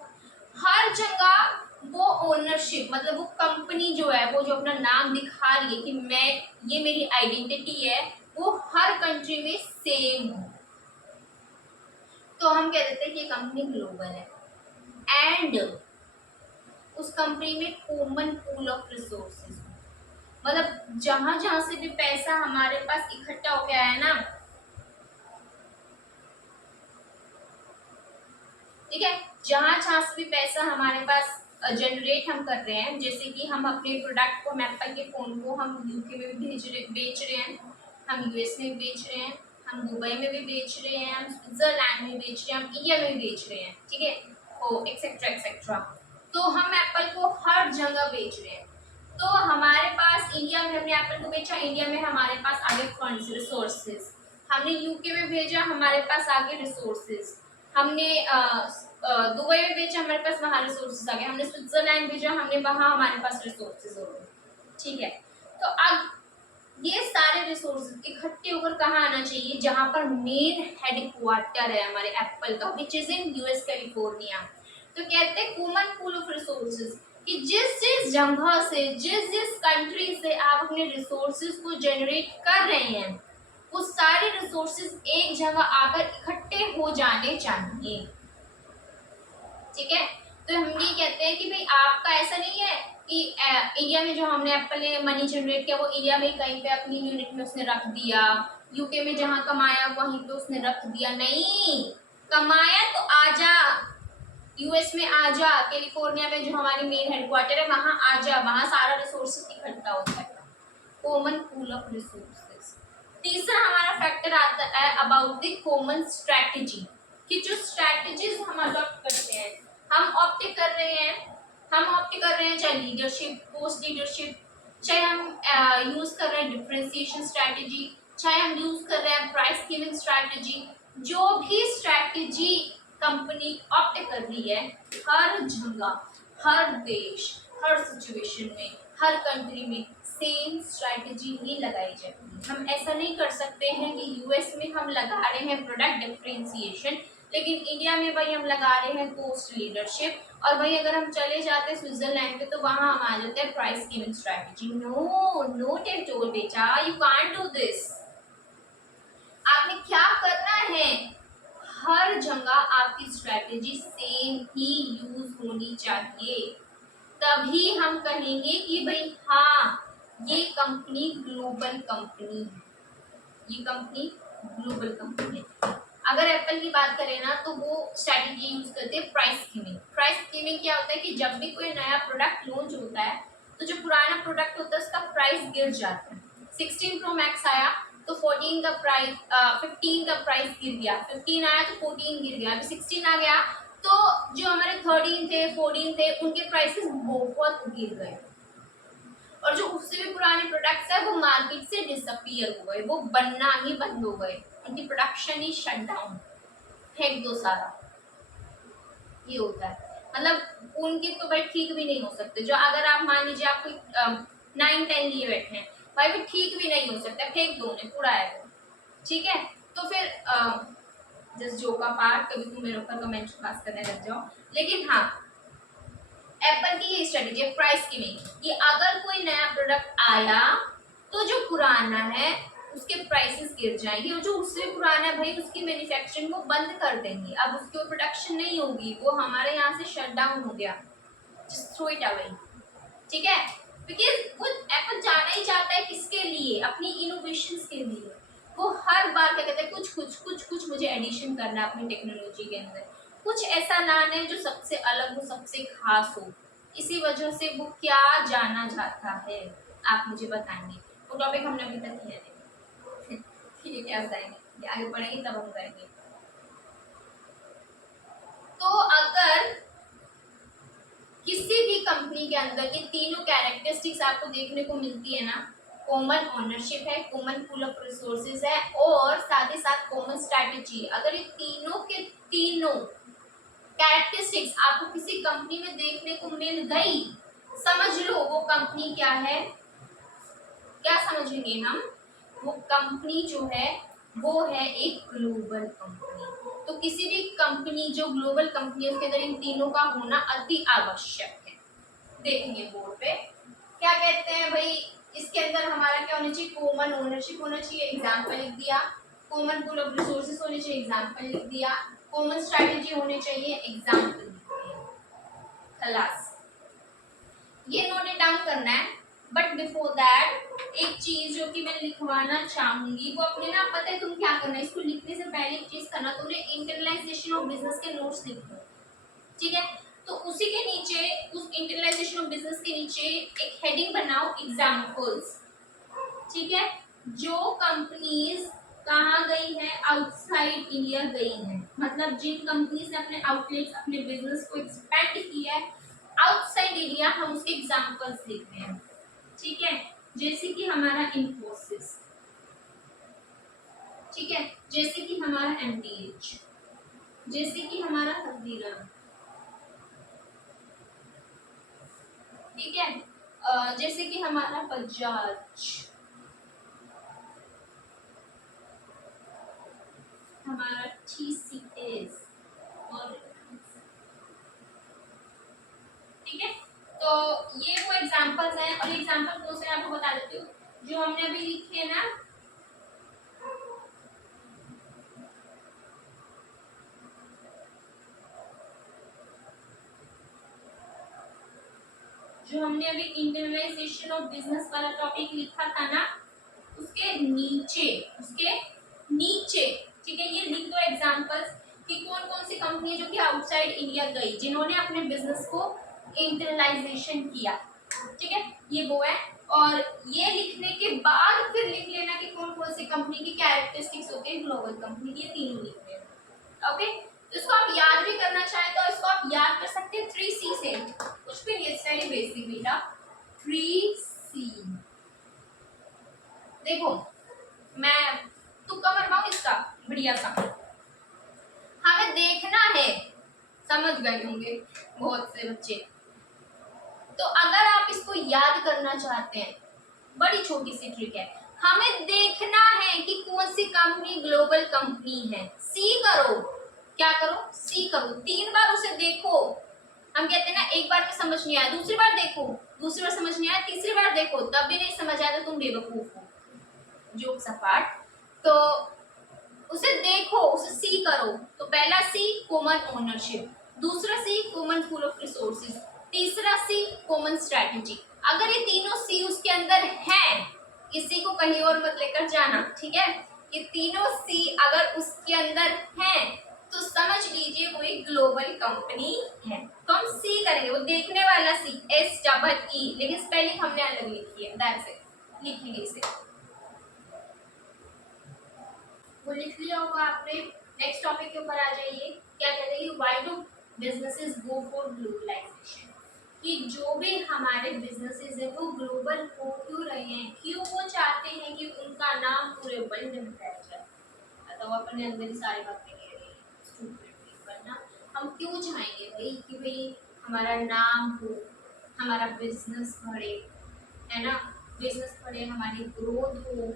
हर जगह वो ओनरशिप मतलब वो कंपनी जो है वो जो अपना नाम दिखा रही है कि मैं ये मेरी आइडेंटिटी है, वो हर कंट्री में सेम हो, तो हम कह देते हैं कि ये कंपनी ग्लोबल है। एंड उस कंपनी में कॉमन पूल ऑफ रिसोर्सेज, मतलब जहां जहां से भी पैसा हमारे पास इकट्ठा हो गया है ना, ठीक है, जहां जहां से भी पैसा हमारे पास जनरेट हम कर रहे हैं, जैसे कि हम अपने प्रोडक्ट को, हम एप्पल के फोन को हम यूके में भी बेच रहे हैं, हम यूएस में भी बेच रहे हैं, हम दुबई में भी बेच रहे हैं, हम स्विट्जरलैंड में बेच रहे हैं, हम इंडिया में भी बेच रहे हैं, ठीक है, ओ एक्सेट्रा एक्सेट्रा। तो हम एप्पल को हर जगह बेच रहे हैं। तो हमारे पास इंडिया में हमने एप्पल को बेचा, इंडिया में हमारे पास आगे फंड्स रिसोर्सेज, हमने यूके में भेजा, हमारे पास आगे रिसोर्सेज, हमने दुबई में बेचा, हमारे पास वहाँ रिसोर्सेज आ गए, हमने स्विट्जरलैंड भेजा, हमने वहाँ हमारे पास रिसोर्सेज हो गए, ठीक है। तो अब ये सारे रिसोर्सेज इकट्ठे होकर कहाँ आना चाहिए, जहाँ पर मेन हेडक्वार्टर है हमारे एप्पल का, which is in US California. तो कहते हैं कॉमन पूल ऑफ रिसोर्सेज, कि जिस जिस जगह से, जिस जिस कंट्री से आप अपने रिसोर्सेज को जनरेट कर रहे हैं, वो सारे रिसोर्सेज एक जगह आकर इकट्ठे हो जाने चाहिए, ठीक है। तो हम ये कहते हैं कि भाई आपका ऐसा नहीं है कि इंडिया में जो हमने एप्पल ने मनी जनरेट किया वो इंडिया में कहीं पे अपनी यूनिट में उसने रख दिया, यूके में जहाँ कमाया वहीं पे उसने रख दिया, नहीं, कमाया तो आजा US में आजा, कैलिफोर्निया में जो हमारी मेन हेडक्वार्टर है वहाँ आजा, वहाँ सारा रिसोर्सेज इकट्ठा हो जाएगा, कॉमन पूल ऑफ रिसोर्सेज। तीसरा हमारा फैक्टर आता है अबाउट द कॉमन स्ट्रैटेजी, कि जो स्ट्रैटेजीज हम अडॉप्ट करते हैं, हम ऑप्ट कर रहे हैं चाहे लीडरशिप, पोस्ट लीडरशिप, चाहे हम यूज कर रहे हैं डिफरेंशिएशन स्ट्रैटेजी, चाहे हम यूज कर रहे हैं प्राइस गिविंग स्ट्रैटेजी, जो भी स्ट्रैटेजी कंपनी ऑप्ट कर रही है, हर जगह, हर देश, हर सिचुएशन में, हर कंट्री में सेम स्ट्रैटेजी ही लगाई जाती है। हम ऐसा नहीं कर सकते हैं कि US में हम लगा रहे हैं प्रोडक्ट डिफरेंशिएशन, लेकिन इंडिया में भाई हम लगा रहे हैं कोस्ट लीडरशिप, और भाई अगर हम चले जाते हैं स्विट्जरलैंड पे तो वहाँ हम आ जाते हैं price giving strategy. No no टेटोल बेटा, यू कांट डू दिस। आपने क्या करना है, हर जगह आपकी स्ट्रैटेजी सेम ही यूज होनी चाहिए, तभी हम कहेंगे कि भाई हाँ ये कंपनी ग्लोबल कंपनी है, ये कंपनी ग्लोबल कंपनी है। अगर एप्पल की बात करें ना तो वो स्ट्रैटेजी यूज करते हैं प्राइस गिविंग। प्राइस गिविंग क्या होता है कि जब भी कोई नया प्रोडक्ट लॉन्च होता है तो जो पुराना प्रोडक्ट होता है उसका प्राइस गिर जाता है। 16 Pro Max आया तो 14 का प्राइस 15 का प्राइस गिर गया, 15 आया तो 14 गिर गया, अभी 16 आ गया, तो जो हमारे 13 थे 14 थे उनके प्राइसेस बहुत गिर गए, और जो उससे भी पुराने प्रोडक्ट्स है वो मार्केट से डिसअपीयर हो गए, वो बनना ही बंद हो गए, उनकी प्रोडक्शन ही शट डाउन, फेंक दो सारा। ये होता है, मतलब उनके तो भाई ठीक भी नहीं हो सकते, जो अगर आप मान लीजिए आप कोई 9-10 लिए बैठे हैं भाई, वो ठीक भी नहीं हो सकता, फेंक दो उन्हें, पूरा है वो, ठीक है। तो फिर जस्ट जो का पार्ट, कभी तुम मेरे ऊपर कमेंट पास करने लग जाओ, लेकिन हाँ एप्पल की ये स्ट्रेटेजी है प्राइस की नहीं, कि अगर कोई नया प्रोडक्ट आया तो जो पुराना है उसके प्राइसेस गिर जाएंगे, और जो उससे पुराना है भाई उसकी मैन्युफैक्चरिंग को बंद कर देंगे, अब उसकी प्रोडक्शन नहीं होगी, वो हमारे यहाँ से शट डाउन हो गया, जस्ट थ्रो इट अवे, ठीक है। बिकॉज वो एप्पल जाना ही चाहता है किसके लिए, अपनी इनोवेशंस के लिए, वो हर बार क्या कहते हैं कुछ मुझे एडिशन करना है अपनी टेक्नोलॉजी के अंदर, कुछ ऐसा लाना है जो सबसे अलग हो, सबसे खास हो, इसी वजह से वो क्या जाना चाहता है आप मुझे बताएंगे, वो टॉपिक हमने अभी तक किया नहीं, ठीक है, क्या बताएंगे, आगे बढ़ेंगे तब हम करेंगे। तो अगर किसी भी कंपनी के अंदर ये तीनों कैरेक्टरिस्टिक्स आपको देखने को मिलती है ना, कॉमन ओनरशिप है, कॉमन पूल ऑफ रिसोर्सेज है, और साथ ही साथ कॉमन स्ट्रैटेजी, अगर ये तीनों के तीनों कैरेक्टरिस्टिक्स आपको किसी कंपनी में देखने को मिल गई, समझ लो वो कंपनी क्या है, क्या समझेंगे हम, वो कंपनी जो है वो है एक ग्लोबल कंपनी। तो किसी भी कंपनी जो ग्लोबल कंपनी है उसके अंदर इन तीनों का होना अति आवश्यक है। देखेंगे बोर्ड पे क्या कहते हैं भाई, इसके अंदर हमारा क्या होना चाहिए, कॉमन ओनरशिप होना चाहिए, एग्जाम्पल लिख दिया, कॉमन पूल ऑफ रिसोर्सेज होने चाहिए, एग्जाम्पल लिख दिया, कॉमन स्ट्रैटेजी होने चाहिए, एग्जाम्पल लिख दिया, खलास। ये नोट डाउन करना है, बट बिफोर दैट एक चीज जो कि मैं लिखवाना चाहूंगी वो अपने ना, पता है तुम क्या करना है, इसको लिखने से पहले एक चीज करना, तुमने इंटरनलाइजेशन ऑफ बिजनेस के नोट्स लिखो, ठीक है। तो उसी के नीचे, उस इंटरनलाइजेशन ऑफ बिजनेस के नीचे एक हेडिंग बनाओ, एग्जांपल्स, ठीक है, जो कंपनीज कहाँ गई है, आउटसाइड इंडिया गई है, मतलब जिन कंपनीज ने अपने आउटलेट्स, अपने बिजनेस को एक्सपेंड किया है आउटसाइड इंडिया, हम उसके एग्जांपल्स लिख रहे हैं, ठीक है। जैसे कि हमारा इन्फोसिस, ठीक है, जैसे कि हमारा एमटीएच, जैसे कि हमारा हल्दीराम, ठीक है, जैसे कि हमारा बजाज, हमारा टीसीएस, और ठीक है। तो ये वो एग्जांपल्स हैं, और एग्जांपल कौन से आपको बता देती हूँ, जो हमने अभी लिखे हैं ना, जो हमने अभी इंटरनलाइजेशन ऑफ बिजनेस वाला टॉपिक लिखा था ना, उसके नीचे, ठीक है, ये लिख दो एग्जांपल्स कि कौन कौन सी कंपनी है जो कि आउटसाइड इंडिया गई, जिन्होंने अपने बिजनेस को इंटरनलाइजेशन किया, ठीक है, ये वो है। और ये लिखने के बाद फिर लिख लेना कि कौन कौन सी कंपनी की कैरेक्टरिस्टिक्स होती है ग्लोबल कंपनी की, ये तीनों लिख लेना, ओके। तो इसको आप याद भी करना चाहें तो इसको आप याद कर सकते हैं 3C से, कुछ भी नहीं, वेरी बेसिक बेटा, 3C। देखो मैं तुक्का मरवाऊं इसका बढ़िया सा, हमें देखना है, समझ गए होंगे बहुत से बच्चे। तो अगर आप इसको याद करना चाहते हैं, बड़ी छोटी सी ट्रिक है, हमें देखना है कि कौन सी कंपनी ग्लोबल कंपनी है, सी करो, क्या करो, सी करो, 3 बार उसे देखो, हम कहते हैं ना एक बार में समझ नहीं आया, दूसरी बार देखो, दूसरी बार समझ नहीं आया, तीसरी बार देखो, तब भी नहीं समझ आया तो तुम बेवकूफ हो, जोक्स अपार्ट। तो उसे देखो, उसे सी करो, तो पहला सी कॉमन ओनरशिप, दूसरा सी कॉमन पूल ऑफ रिसोर्सेज, तीसरा सी कॉमन स्ट्रैटेजी। अगर ये तीनों सी उसके अंदर हैं, किसी को कहीं और मत लेकर जाना, ठीक है, ये तीनों सी अगर उसके अंदर हैं तो समझ लीजिए वो एक ग्लोबल कंपनी है। तो हम सी करेंगे, वो देखने वाला सी, SEE, लेकिन स्पेलिंग हमने अलग लिखी है, दैट्स इट, लिखेंगे इसे, वो लिख लिया होगा आपने। नेक्स्ट टॉपिक के ऊपर आ जाइए। क्या कहते हैं, why do businesses go for globalization, कि जो भी हमारे बिजनेसेस है वो ग्लोबल हो क्यों रहे हैं, क्यों वो चाहते हैं कि उनका नाम पूरे वर्ल्ड में फैल जाए। तो अपने अंदर ही सारी बातें कह रहे हैं, वरना हम क्यों चाहेंगे भाई कि भाई हमारा नाम हो, हमारा बिजनेस बढ़े, है ना, बिजनेस बढ़े, हमारी ग्रोथ हो,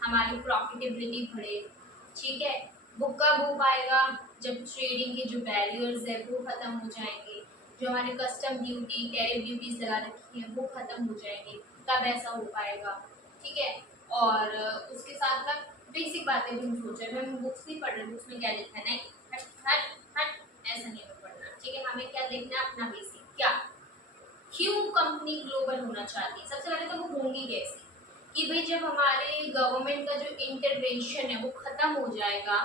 हमारी प्रॉफिटेबिलिटी बढ़े। ठीक है, वो कब हो पाएगा, जब ट्रेडिंग के जो बैरियर्स है वो खत्म हो जाएंगे, जो हमारे कस्टम ड्यूटी टैरिफ ड्यूटीज लगा रखी है वो खत्म हो जाएंगे, तब ऐसा हो पाएगा। ठीक है, और उसके साथ साथ बेसिक बातें भी हम सोच रहे हैं, हम बुक्स नहीं पढ़ रहे, बुक्स में क्या लिखा है, नहीं हट हट हट ऐसा नहीं हमें पढ़ना। ठीक है, हमें क्या देखना है, अपना बेसिक, क्या क्यों कंपनी ग्लोबल होना चाहती है। सबसे पहले तो वो होंगी कैसे, कि भाई जब हमारे गवर्नमेंट का जो इंटरवेंशन है वो खत्म हो जाएगा,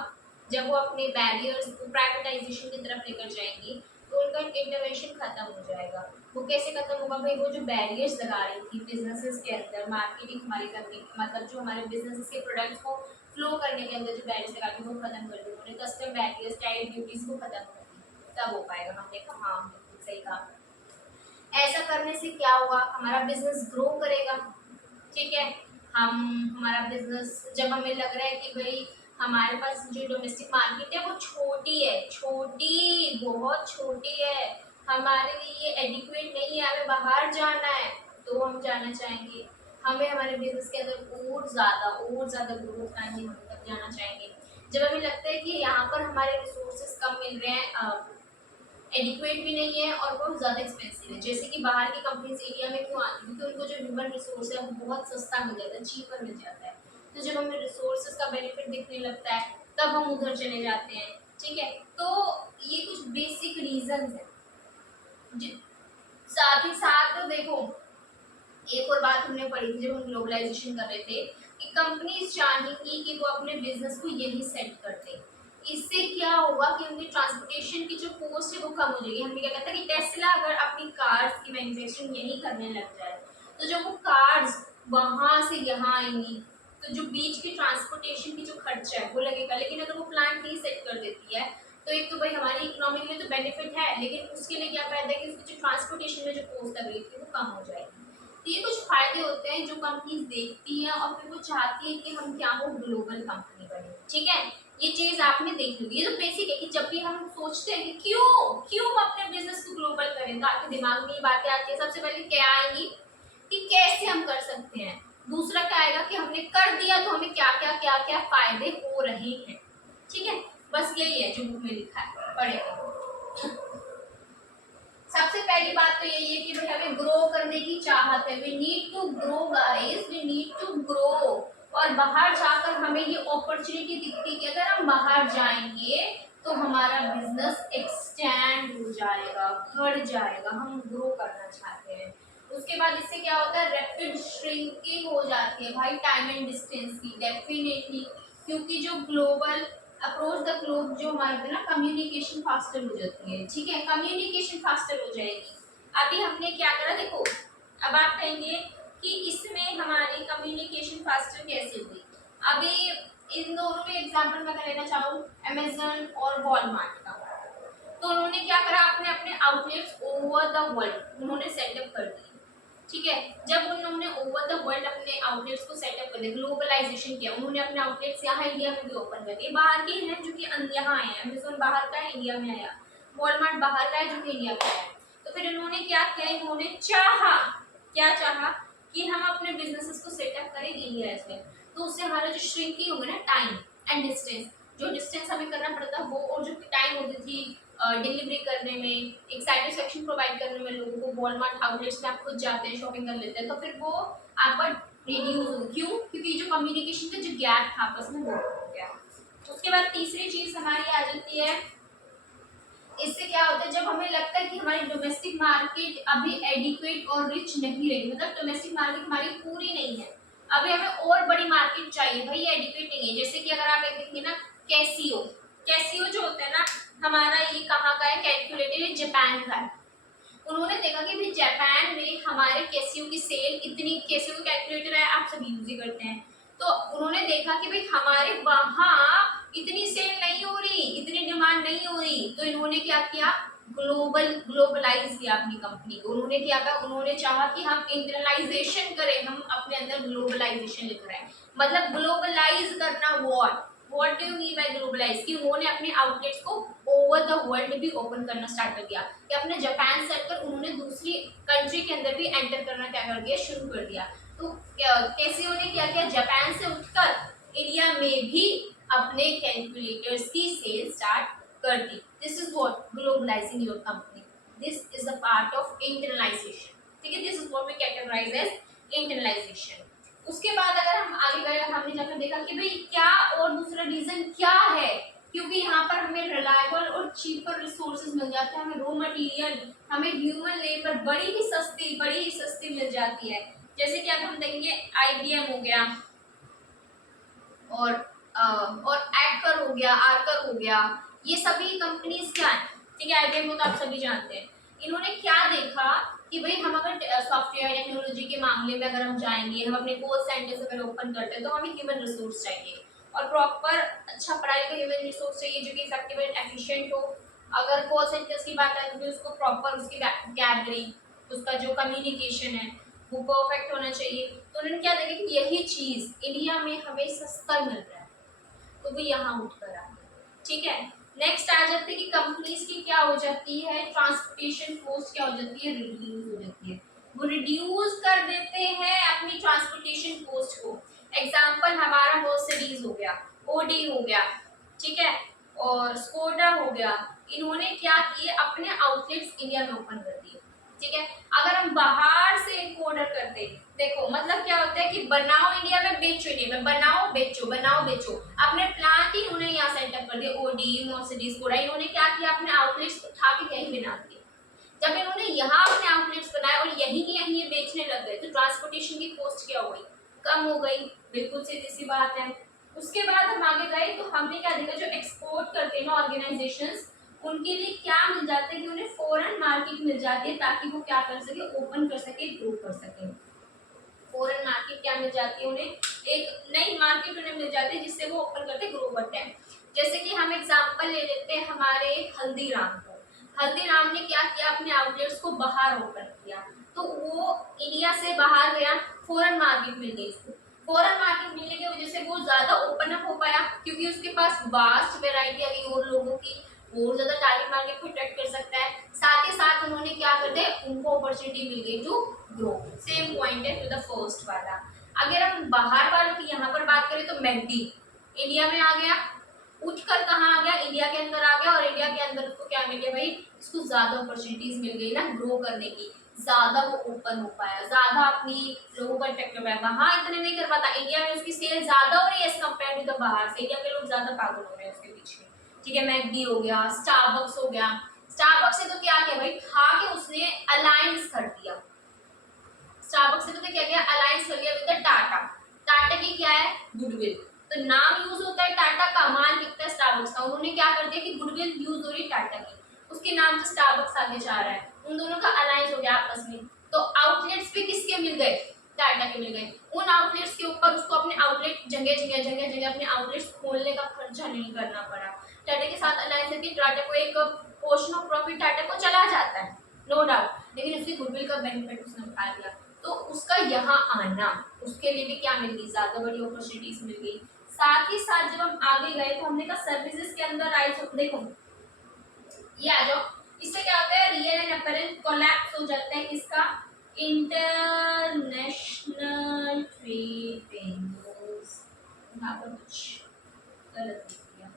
जब वो अपने बैरियर्स को प्राइवेटाइजेशन की तरफ लेकर जाएंगी तो उनका इंटरवेंशन खत्म हो जाएगा। वो कैसे खत्म होगा भाई, वो जो बैरियर्स लगा रही थी बिजनेसेस के अंदर, मार्केटिंग हमारी करने, मतलब जो हमारे बिजनेसेस के प्रोडक्ट्स को फ्लो करने के अंदर जो बैरियर्स लगा थे वो खत्म कर दी उन्होंने, कस्टम बैरियर्स टैरिफ ड्यूटीज को खत्म कर दी, तब हो पाएगा। हमने कहा हाँ बिल्कुल सही कहा। ऐसा करने से क्या होगा, हमारा बिजनेस ग्रो करेगा। ठीक है, हम हमारा बिजनेस, जब हमें लग रहा है कि भाई हमारे पास जो डोमेस्टिक मार्केट है वो छोटी है, छोटी बहुत छोटी है, हमारे लिए एडिक्वेट नहीं है, हमें बाहर जाना है, तो हम जाना चाहेंगे, हमें हमारे बिजनेस के अंदर और ज़्यादा ग्रोथ करनी, हम तक जाना चाहेंगे। जब हमें लगता है कि यहाँ पर हमारे रिसोर्सेज कम मिल रहे हैं, एडिक्वेट भी नहीं है और बहुत ज़्यादा एक्सपेंसिव है, जैसे कि बाहर की कंपनीज इंडिया में क्यों आती है, क्योंकि उनको जो ह्यूमन रिसोर्स है वो बहुत सस्ता मिल जाता है, चीपर मिल जाता है। तो जब हमें रिसोर्सेज का बेनिफिट दिखने लगता है तब हम उधर चले जाते हैं। ठीक है, तो ये कुछ बेसिक रीजन है। साथ ही साथ देखो, एक और बात हमने पढ़ी थी जब हम ग्लोबलाइजेशन कर रहे थे, कि कंपनीज चाहेंगी कि वो अपने बिजनेस को यही सेट कर दे। इससे क्या होगा कि उनकी ट्रांसपोर्टेशन की जो कॉस्ट है वो कम हो जाएगी। हमने क्या कहता है कि टेस्ला अगर अपनी कार्स की मैन्युफैक्चरिंग यही करने लग जाए तो जो वो कार्स वहां से यहाँ आएंगी तो जो बीच की ट्रांसपोर्टेशन की जो खर्चा है वो लगेगा। लेकिन अगर वो प्लांट ही सेट कर देती है तो एक तो भाई हमारी इकोनॉमी के लिए तो बेनिफिट है, लेकिन उसके लिए क्या फायदा है कि उसकी जो ट्रांसपोर्टेशन में जो कॉस्ट लग रही थी वो कम हो जाएगी। तो ये कुछ फायदे होते हैं जो कंपनीज देखती हैं और फिर वो चाहती है कि हम क्या हो, ग्लोबल कंपनी बने। ठीक है, ये चीज आपने देख ली, ये तो बेसिक है कि जब भी हम सोचते हैं कि क्यों क्यों हम अपने बिजनेस को ग्लोबल करें तो आपके दिमाग में ये बातें आती है। सबसे पहले क्या आएंगी कि कैसे हम कर सकते हैं, दूसरा क्या आएगा कि हमने कर दिया तो हमें क्या क्या फायदे हो रहे हैं। ठीक है, बस यही है जो बुक में लिखा है, पढ़ेंगे। सबसे पहली बात तो यही है कि भाई हमें ग्रो करने की चाहत है, we need to grow guys, we need to grow. और बाहर जाकर हमें ये अपॉर्चुनिटी दिखती है कि अगर हम बाहर जाएंगे तो हमारा बिजनेस एक्सटेंड हो जाएगा, बढ़ जाएगा, हम ग्रो करना चाहते हैं। उसके बाद इससे क्या होता है, रैपिड श्रिंकिंग हो जाती है भाई टाइम एंड डिस्टेंस की, डेफिनेटली, क्योंकि जो ग्लोबल अप्रोच द ग्लोब जो हमारे ना कम्युनिकेशन फास्टर हो जाती है। ठीक है, कम्युनिकेशन फास्टर हो जाएगी। अभी हमने क्या करा देखो, अब आप कहेंगे कि इसमें हमारी कम्युनिकेशन फास्टर कैसे हुई। अभी इन दोनों में एग्जांपल मैं लेना चाहूँ अमेजन और वॉलमार्ट का, तो उन्होंने क्या करा, अपने अपने आउटलेट्स ओवर द वर्ल्ड उन्होंने सेटअप कर दिए। ठीक है, जब उन्होंने ओवर द वर्ल्ड अपने आउटलेट्स को सेटअप कर दिया, ग्लोबलाइजेशन किया, उन्होंने अपने आउटलेट्स यहाँ इंडिया में भी ओपन कर दिए। बाहर के हैं जो कि यहाँ आए हैं, अमेजोन बाहर का है इंडिया में आया, वॉलमार्ट बाहर का है जो कि इंडिया में आया। तो फिर इन्होंने क्या किया, इन्होंने क्या चाहा कि हम अपने बिजनेसेस को सेटअप करें इंडिया से, तो उससे हमारा जो श्रिंकिंग होगा ना, टाइम एंड डिस्टेंस, जो डिस्टेंस हमें करना पड़ता वो और जो टाइम होती थी डिलीवरी करने में, एक सेटिस्फेक्शन प्रोवाइड करने में लोगों को, वॉलमार्ट आउटलेट्स में आप खुद जाते हैं शॉपिंग कर लेते हैं, तो फिर वो आपका रिड्यूस हो। क्यों, क्योंकि जो कम्युनिकेशन का जो गैप था आपस में वो हो गया। उसके बाद तीसरी चीज हमारी आ जाती है, इससे क्या होता है, जब हमें लगता है कि हमारी डोमेस्टिक मार्केट अभी एडिक्वेट और रिच नहीं रही, मतलब डोमेस्टिक मार्केट हमारी पूरी नहीं है, अभी हमें और बड़ी मार्केट चाहिए, भाई ये एडिक्वेट नहीं है। जैसे कि अगर आप एक देखेंगे ना, कैसियो जो होता है ना हमारा, ये कहाँ का है, कैलकुलेटर है, जापान का है। उन्होंने देखा कि भाई जापान में हमारे कैसियो की सेल इतनी, कैसियो का कैलकुलेटर है आप सब यूज ही करते हैं, तो उन्होंने देखा कि भाई हमारे वहां इतनी सेल नहीं हो रही, इतनी डिमांड नहीं हो रही, तो इन्होंने क्या किया, ग्लोबलाइज किया अपनी कंपनी को। उन्होंने क्या कहा, उन्होंने चाहा कि हम इंटरनलाइजेशन करें, हम अपने अंदर ग्लोबलाइजेशन लिख रहे हैं, मतलब ग्लोबलाइज करना। What do you mean by globalize, कि उन्होंने अपने आउटलेट्स को ओवर द वर्ल्ड भी ओपन करना स्टार्ट कर दिया, कि अपने जापान से हटकर उन्होंने दूसरी कंट्री के अंदर भी एंटर करना क्या कर दिया, शुरू कर दिया। तो कैसे उन्हें क्या किया, जापान से उठकर इंडिया में भी अपने कैलकुलेटर्स की सेल स्टार्ट कर दी। This is what globalizing your company, this is the part of internalization. ठीक है, this is what we categorize as internalization. उसके बाद अगर हम आगे गए, हमने जाकर देखा कि भाई क्या और दूसरा रीजन क्या है, क्योंकि यहाँ पर हमें रिलायबल और चीपर रिसोर्सेज मिल जाते हैं, हमें रॉ मटेरियल, हमें ह्यूमन लेबर बड़ी ही सस्ती मिल जाती है। जैसे कि अब हम देखेंगे IBM हो गया और एकर हो गया, आर्कर हो गया, ये सभी कंपनीज क्या है, ठीक है, IBM को तो आप सभी जानते हैं। इन्होंने क्या देखा कि भाई हम अगर सॉफ्टवेयर टेक्नोलॉजी के मामले में अगर हम जाएंगे, हम अपने कॉल सेंटर्स अगर ओपन करते हैं, तो हमें ह्यूमन रिसोर्स चाहिए और प्रॉपर अच्छा पढ़ाई का ह्यूमन रिसोर्स चाहिए जो कि इफेक्टिव एंड एफिशिएंट हो। अगर कॉल सेंटर्स की बात आए तो उसको प्रॉपर उसकी गैदरिंग, उसका जो कम्युनिकेशन है वो परफेक्ट होना चाहिए। तो उन्होंने क्या देखा कि यही चीज इंडिया में हमें सस्ता मिल रहा है, तो वो यहाँ उठ कर आ गया। ठीक है, नेक्स्ट आ जाते हैं कि कंपनीज की क्या हो जाती है, ट्रांसपोर्टेशन कॉस्ट क्या हो जाती है, रिड्यूस हो जाती है। वो रिड्यूस कर देते हैं अपनी ट्रांसपोर्टेशन कॉस्ट को। एग्जांपल हमारा मर्सिडीज हो गया, ओडी हो गया, ठीक है, और स्कोडा हो गया। इन्होंने क्या किए, अपने आउटलेट्स इंडिया में ओपन कर दिए। ठीक है, अगर हम बाहर से इनको ऑर्डर करते, देखो मतलब क्या होता है कि बनाओ इंडिया में, बेचो इंडिया में, बनाओ बेचो, बनाओ बेचो, अपने प्लांट ही उन्हें यहाँ सेटअप कर दिया। ओडी, मर्सिडीज, कोडा, इन्होंने क्या किया, अपने आउटलेट्स उठा के यहीं बना दिए। जब इन्होंने यहाँ अपने आउटलेट्स बनाए और यहीं की यहीं ये बेचने लग गए, तो ट्रांसपोर्टेशन की कॉस्ट क्या हो गई, कम हो गई। बिल्कुल सीधी सी बात है। उसके बाद हम आगे गए तो हमने क्या देखा, जो एक्सपोर्ट करते हैं ना ऑर्गेनाइजेशंस, उनके लिए क्या मिल जाता है कि उन्हें फॉरेन मार्केट मिल जाती है, ताकि वो क्या कर सके, ओपन कर सके, ग्रो कर सके। फॉरेन मार्केट क्या मिल जाती है उन्हें, एक नई मार्केट उन्हें मिल जाती है जिससे वो ओपन करते, ग्रो करते हैं। जैसे कि हम एग्जांपल ले लेते हैं हमारे हल्दीराम को। हल्दीराम ने क्या किया, अपने आउटलेट्स को बाहर ओपन किया, तो वो इंडिया से बाहर गया, फॉरेन मार्केट मिल गई उसको। फॉरेन मार्केट मिलने की वजह से वो ज्यादा ओपन अप हो पाया, क्योंकि उसके पास वास्ट वेराइटी आ गई और लोगों की, और ज्यादा टारगेट मार्केट को अट्रैक्ट कर सकता है। साथ ही साथ उन्होंने क्या कर दिया, उनको अपॉर्चुनिटी मिल गई टू ग्रो। सेम पॉइंट है टू द फर्स्ट वाला। अगर हम बाहर वालों की यहाँ पर बात करें तो मैकडी इंडिया में आ गया, उठकर कहाँ आ गया, इंडिया के अंदर आ गया, और इंडिया के अंदर उसको क्या मिल गया भाई, इसको ज्यादा अपॉर्चुनिटीज मिल गई ना ग्रो करने की, ज्यादा वो ओपन हो पाया, ज्यादा अपनी लोगों को अट्रैक्ट कर पाया। वहां इतने नहीं कर पाता, इंडिया में उसकी सेल ज्यादा हो रही है एज कम्पेयर टू द बाहर से, इंडिया के लोग ज्यादा पागल हो रहे हैं उसके पीछे। ठीक है, मैकडी हो गया, स्टारबक्स हो गया। स्टारबक्स से तो क्या किया भाई, खा के उसने अलायंस कर दिया। स्टारबक्स से तो क्या किया, अलायंस कर लिया विद टाटा। टाटा की क्या है, गुडविल, तो नाम यूज होता है टाटा का, माल बिकता है स्टारबक्स का। उन्होंने क्या कर दिया कि गुडविल यूज हो रही टाटा की, उसके नाम से स्टारबक्स आगे जा रहा है, उन दोनों का अलायंस हो गया आपस में। तो आउटलेट्स भी किसके मिल गए, टाटा के मिल गए। उन आउटलेट्स के ऊपर उसको अपने आउटलेट जगह अपने आउटलेट्स खोलने का खर्चा नहीं करना पड़ा। टाटा के साथ अलायंस है, टाटा को एक पोर्शन ऑफ प्रॉफिट टाटा को चला जाता है, नो डाउट, लेकिन उसकी गुडविल का बेनिफिट उसने उठा लिया। तो उसका यहाँ आना, उसके लिए भी क्या मिल गई, ज्यादा बड़ी अपॉर्चुनिटीज मिल गई। साथ ही साथ जब हम आगे गए तो हमने कहा सर्विसेज के अंदर आई, देखो ये आ जाओ, इससे क्या होता है, रियल एंड अपरेंट कोलैप्स हो जाता है किसका, इंटरनेशनल ट्रेड वेन्यूज। यहाँ पर कुछ गलत लिख दिया।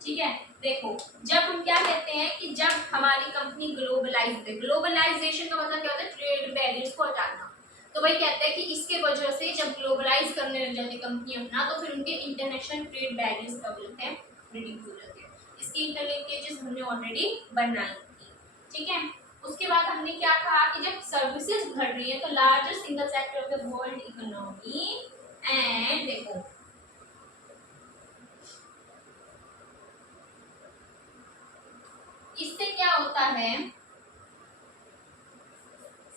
ठीक है, देखो जब हम क्या कहते हैं कि जब हमारी कंपनी ग्लोबलाइज है, ग्लोबलाइजेशन का मतलब क्या होता है, ट्रेड बैरियर्स को हटाना। तो भाई कहते हैं कि इसके वजह से जब ग्लोबलाइज करने लग जाती है कंपनी अपना, तो फिर उनके इंटरनेशनल ट्रेड बैरियर्स का बोलते हैं रिड्यूस हो जाते हैं। इसकी इंटरलिंकेजेस हमने ऑलरेडी बनाई थी। ठीक है, उसके बाद हमने क्या कहा कि जब सर्विसेज बढ़ रही है तो larger single sector of the world economy, and देखो इससे क्या होता है,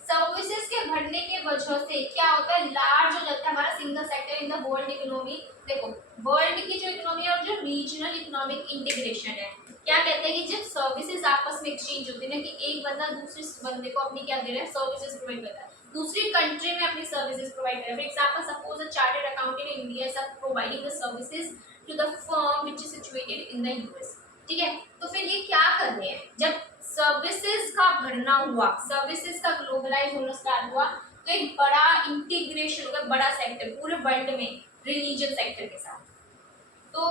सर्विसेज के बढ़ने के वजह से क्या होता है, लार्ज हो जाता है हमारा single sector in the world economy. देखो वर्ल्ड की जो इकोनॉमी और जो रीजनल इकोनॉमिक इंटीग्रेशन है, क्या कहते हैं कि जब सर्विसेज आपस में एक्सचेंज होती है ना, कि एक बंदा दूसरे बंदे को अपनी क्या दे रहा है, सर्विसेज प्रोवाइड करता है, दूसरी कंट्री में अपनी सर्विसेज प्रोवाइड कर रहा है। For example suppose a chartered accountant in India is providing the services to the firm which is situated in the US. ठीक है, तो फिर ये क्या कर रहे हैं, जब सर्विसेज का बढ़ना हुआ, सर्विसेज का ग्लोबलाइज होना स्टार्ट हुआ, तो एक बड़ा इंटीग्रेशन होगा, बड़ा सेक्टर पूरे वर्ल्ड में रिलीजन सेक्टर के साथ। तो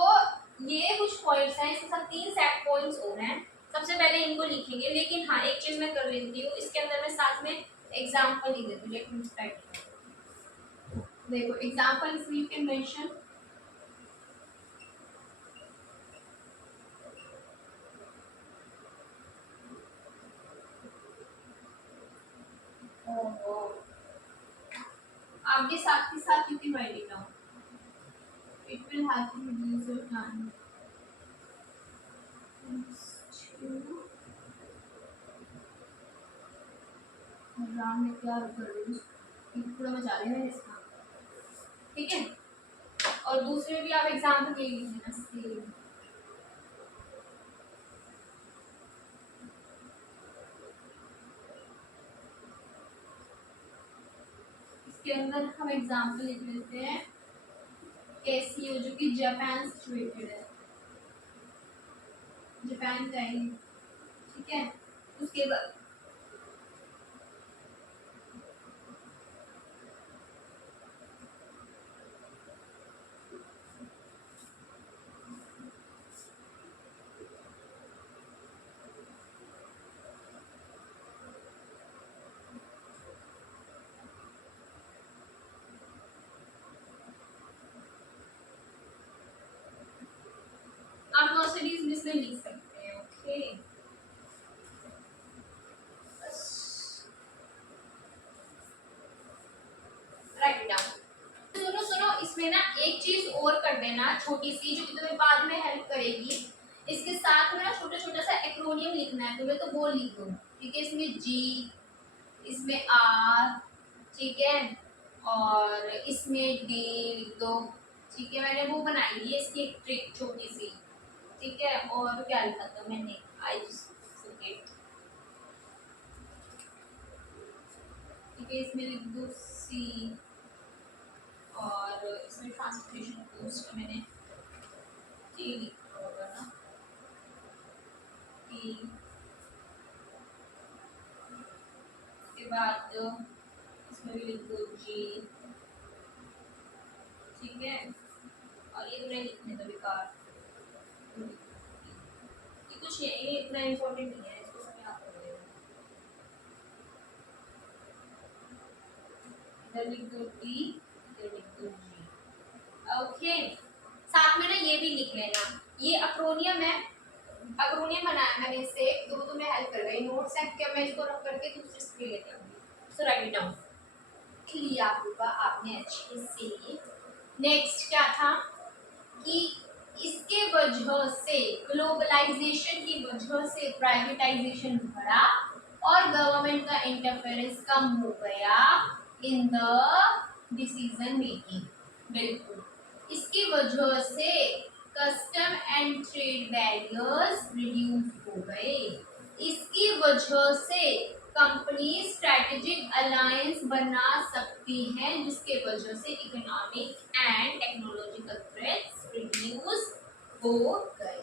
ये कुछ पॉइंट्स हैं, इसके साथ 3 सेट पॉइंट्स और हैं। सबसे पहले इनको लिखेंगे, लेकिन हाँ एक चीज मैं कर लेती हूँ, इसके अंदर मैं साथ में एग्जांपल लिख देती हूँ। लेकिन देखो एग्जांपल इसमें यू कैन मेंशन आपके साथ के साथ you can write it down, it will help to reduce your time. राम में क्या कर रही हूँ, पूरा मचा रहे हैं इसका। ठीक है, और दूसरे भी आप एग्जाम्पल ले लीजिए ना सेम। इसके अंदर हम एग्जाम्पल लिख लेते हैं केसीओ, जो कि जापान सिचुएटेड है, जापान का ही। ठीक है, उसके बाद आप मर्सिडीज मिस में लिख सकते हैं। Okay, write down. सुनो सुनो, इसमें ना एक चीज और कर देना छोटी सी, जो कि तुम्हें बाद में हेल्प करेगी। इसके साथ में ना छोटा छोटा सा एक्रोनियम लिखना है तुम्हें, तो वो लिख दो। ठीक है, इसमें जी, इसमें आर, ठीक है, और इसमें डी लिख दो। ठीक है, मैंने वो बनाई है इसकी एक ट्रिक छोटी सी। ठीक है, और क्या लिखा था मैंने, आई जस्ट फॉरगेट। ठीक है, इसमें लिख दो सी, और इसमें ट्रांसपोर्टेशन पोस्ट मैंने टी लिखा होगा ना, टी के बाद इसमें भी लिख दो जी। ठीक है, और ये तो नहीं लिखने का बेकार, ये कुछ नहीं, ये इतना इम्पोर्टेंट नहीं है, इसको सब याद कर लेना। इधर लिख दो टी, इधर लिख दो जी। ओके, साथ में ना ये भी लिख लेना, ये अक्रोनियम है, अक्रोनियम बनाया मैंने इससे, तो वो तुम्हें हेल्प कर रहा है। नोट्स है क्या, मैं इसको रख करके दूसरे से लेती हूँ। सो राइट इट डाउन, लिया होगा आपने अच्छे से। नेक्स्ट क्या था कि इसके वजह से, ग्लोबलाइजेशन की वजह से प्राइवेटाइजेशन बढ़ा और गवर्नमेंट का इंटरफेरेंस कम हो गया इन द डिसीजन मेकिंग। बिल्कुल, इसकी वजह से custom and trade barriers reduce हो गए। इसकी वजह से कंपनी स्ट्रेटेजिक अलायंस बना सकती हैं, जिसके वजह से economic and technological threats reduce हो गए।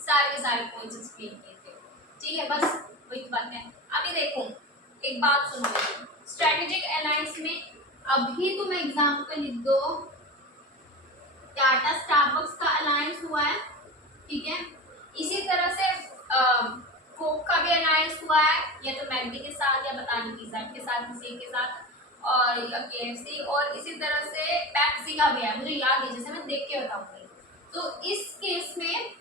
सारे के सारे पॉइंट्स एक्सप्लेन किए थे। ठीक है, बस वही बात है। अभी देखो एक बात सुनो, स्ट्रेटेजिक अलायंस में अभी तुम एग्जाम्पल लिख दो, टाटा स्टारबक्स का अलायंस हुआ है। ठीक है, इसी तरह से कोक का भी अलायंस हुआ है, या तो मैगडी के साथ या बतानी पिज़्ज़ा के साथ, किसी के साथ, और या केएफसी, और इसी तरह से पेप्सी का भी है, मुझे याद है, जैसे मैं देख के बताऊंगी। तो इस केस में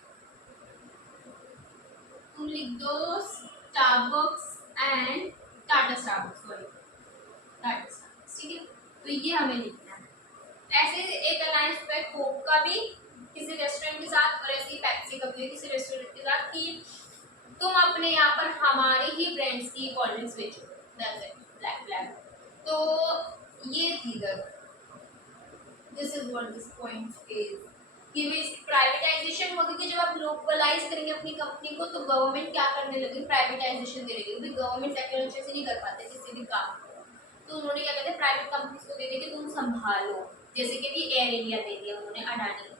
तुम लिख दो Starbucks and Tata Starbucks, sorry Tata Starbucks. ठीक है, तो ये हमें लिखना है। ऐसे एक अलायंस पे कोक का भी किसी रेस्टोरेंट के साथ, और ऐसे ही पेप्सी का भी किसी रेस्टोरेंट के साथ, कि तुम अपने यहाँ पर हमारे ही ब्रांड्स की कोल्ड ड्रिंक्स बेचो, दैट्स इट, ब्लैक ब्लैक। तो ये थी this is what this point is कि प्राइवेटाइजेशन होगी कि जब आप ग्लोबलाइज करेंगे अपनी कंपनी को तो गवर्नमेंट क्या करने लगी, प्राइवेटाइजेशन दे रही है। गवर्नमेंट सेक्टर अच्छे से नहीं कर पाते किसी भी काम को, तो उन्होंने क्या कहते हैं प्राइवेट कंपनीज को दे दिया कि तुम संभालो। जैसे कि भी एयर इंडिया दे दिया उन्होंने अडानी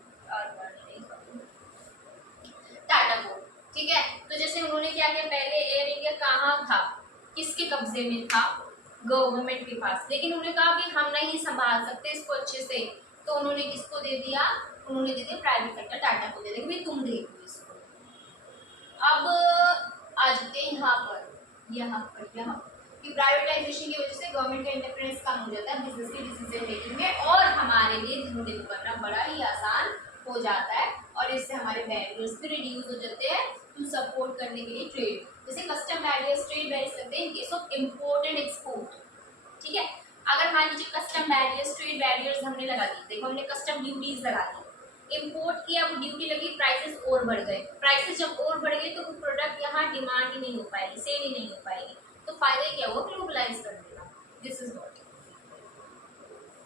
टाटा को, ठीक है। तो जैसे उन्होंने क्या किया, पहले एयर इंडिया कहाँ था, किसके कब्जे में था, गवर्नमेंट के पास, लेकिन उन्होंने कहा कि हम नहीं संभाल सकते इसको अच्छे से, तो उन्होंने किसको दे दिया, उन्होंने दे दिया प्राइवेट सेक्टर, टाटा को दे दिया कि भाई तुम देख लो इसको। अब आ जाते हैं यहाँ पर कि प्राइवेटाइजेशन की वजह से गवर्नमेंट का इंटरफेरेंस कम हो जाता है बिजनेस की डिसीजन मेकिंग में, और हमारे लिए धंधे को करना बड़ा ही आसान हो जाता है, और इससे हमारे बैरियर्स भी रिड्यूस हो जाते हैं टू सपोर्ट करने के लिए ट्रेड। जैसे कस्टम बैरियर्स, ट्रेड बैरियर्स लगते हैं in case of import and export, ठीक है। अगर मान लीजिए कस्टम बैरियर्स, ट्रेड बैरियर्स हमने लगा दी, देखो हमने कस्टम ड्यूटीज लगा दी, इम्पोर्ट किया, वो ड्यूटी लगी, प्राइसेस और बढ़ गए, प्राइसेस जब और बढ़ गए तो वो प्रोडक्ट यहाँ डिमांड ही नहीं हो पाएगी, सेल ही नहीं हो पाएगी, तो फायदा क्या हुआ, ग्लोबलाइज कर देगा। This is what.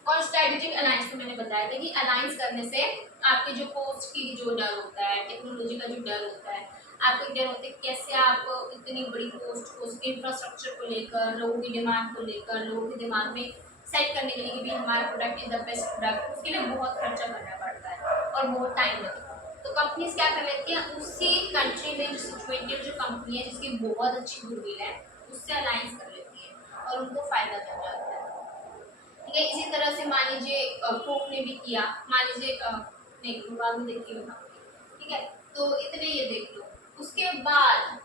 और स्ट्रेटेजिक अलायंस तो मैंने बताया था कि अलायंस करने से आपके जो कोस्ट की जो डर होता है, टेक्नोलॉजी का जो डर होता है, आपको डर होता है कैसे आप इतनी बड़ी कोस्ट को, इंफ्रास्ट्रक्चर को लेकर, लोगों की डिमांड को लेकर, लोगों के दिमाग में सेट करने के लिए कि भी हमारा product is the best product, उसके लिए बहुत खर्चा करना पड़ता है और बहुत टाइम लगता है। तो कंपनीज क्या कर लेती हैं, उसी कंट्री में जो सिचुएटेड जो कंपनी है जिसकी बहुत अच्छी गुडविल है उससे अलायंस कर लेती है और उनको फायदा मिल जाता है, ठीक है। इसी तरह से मान लीजिए कोक ने भी किया, मान लीजिए नहीं बाद में देखिए यहाँ, ठीक है। तो इतने ये देख लो, उसके बाद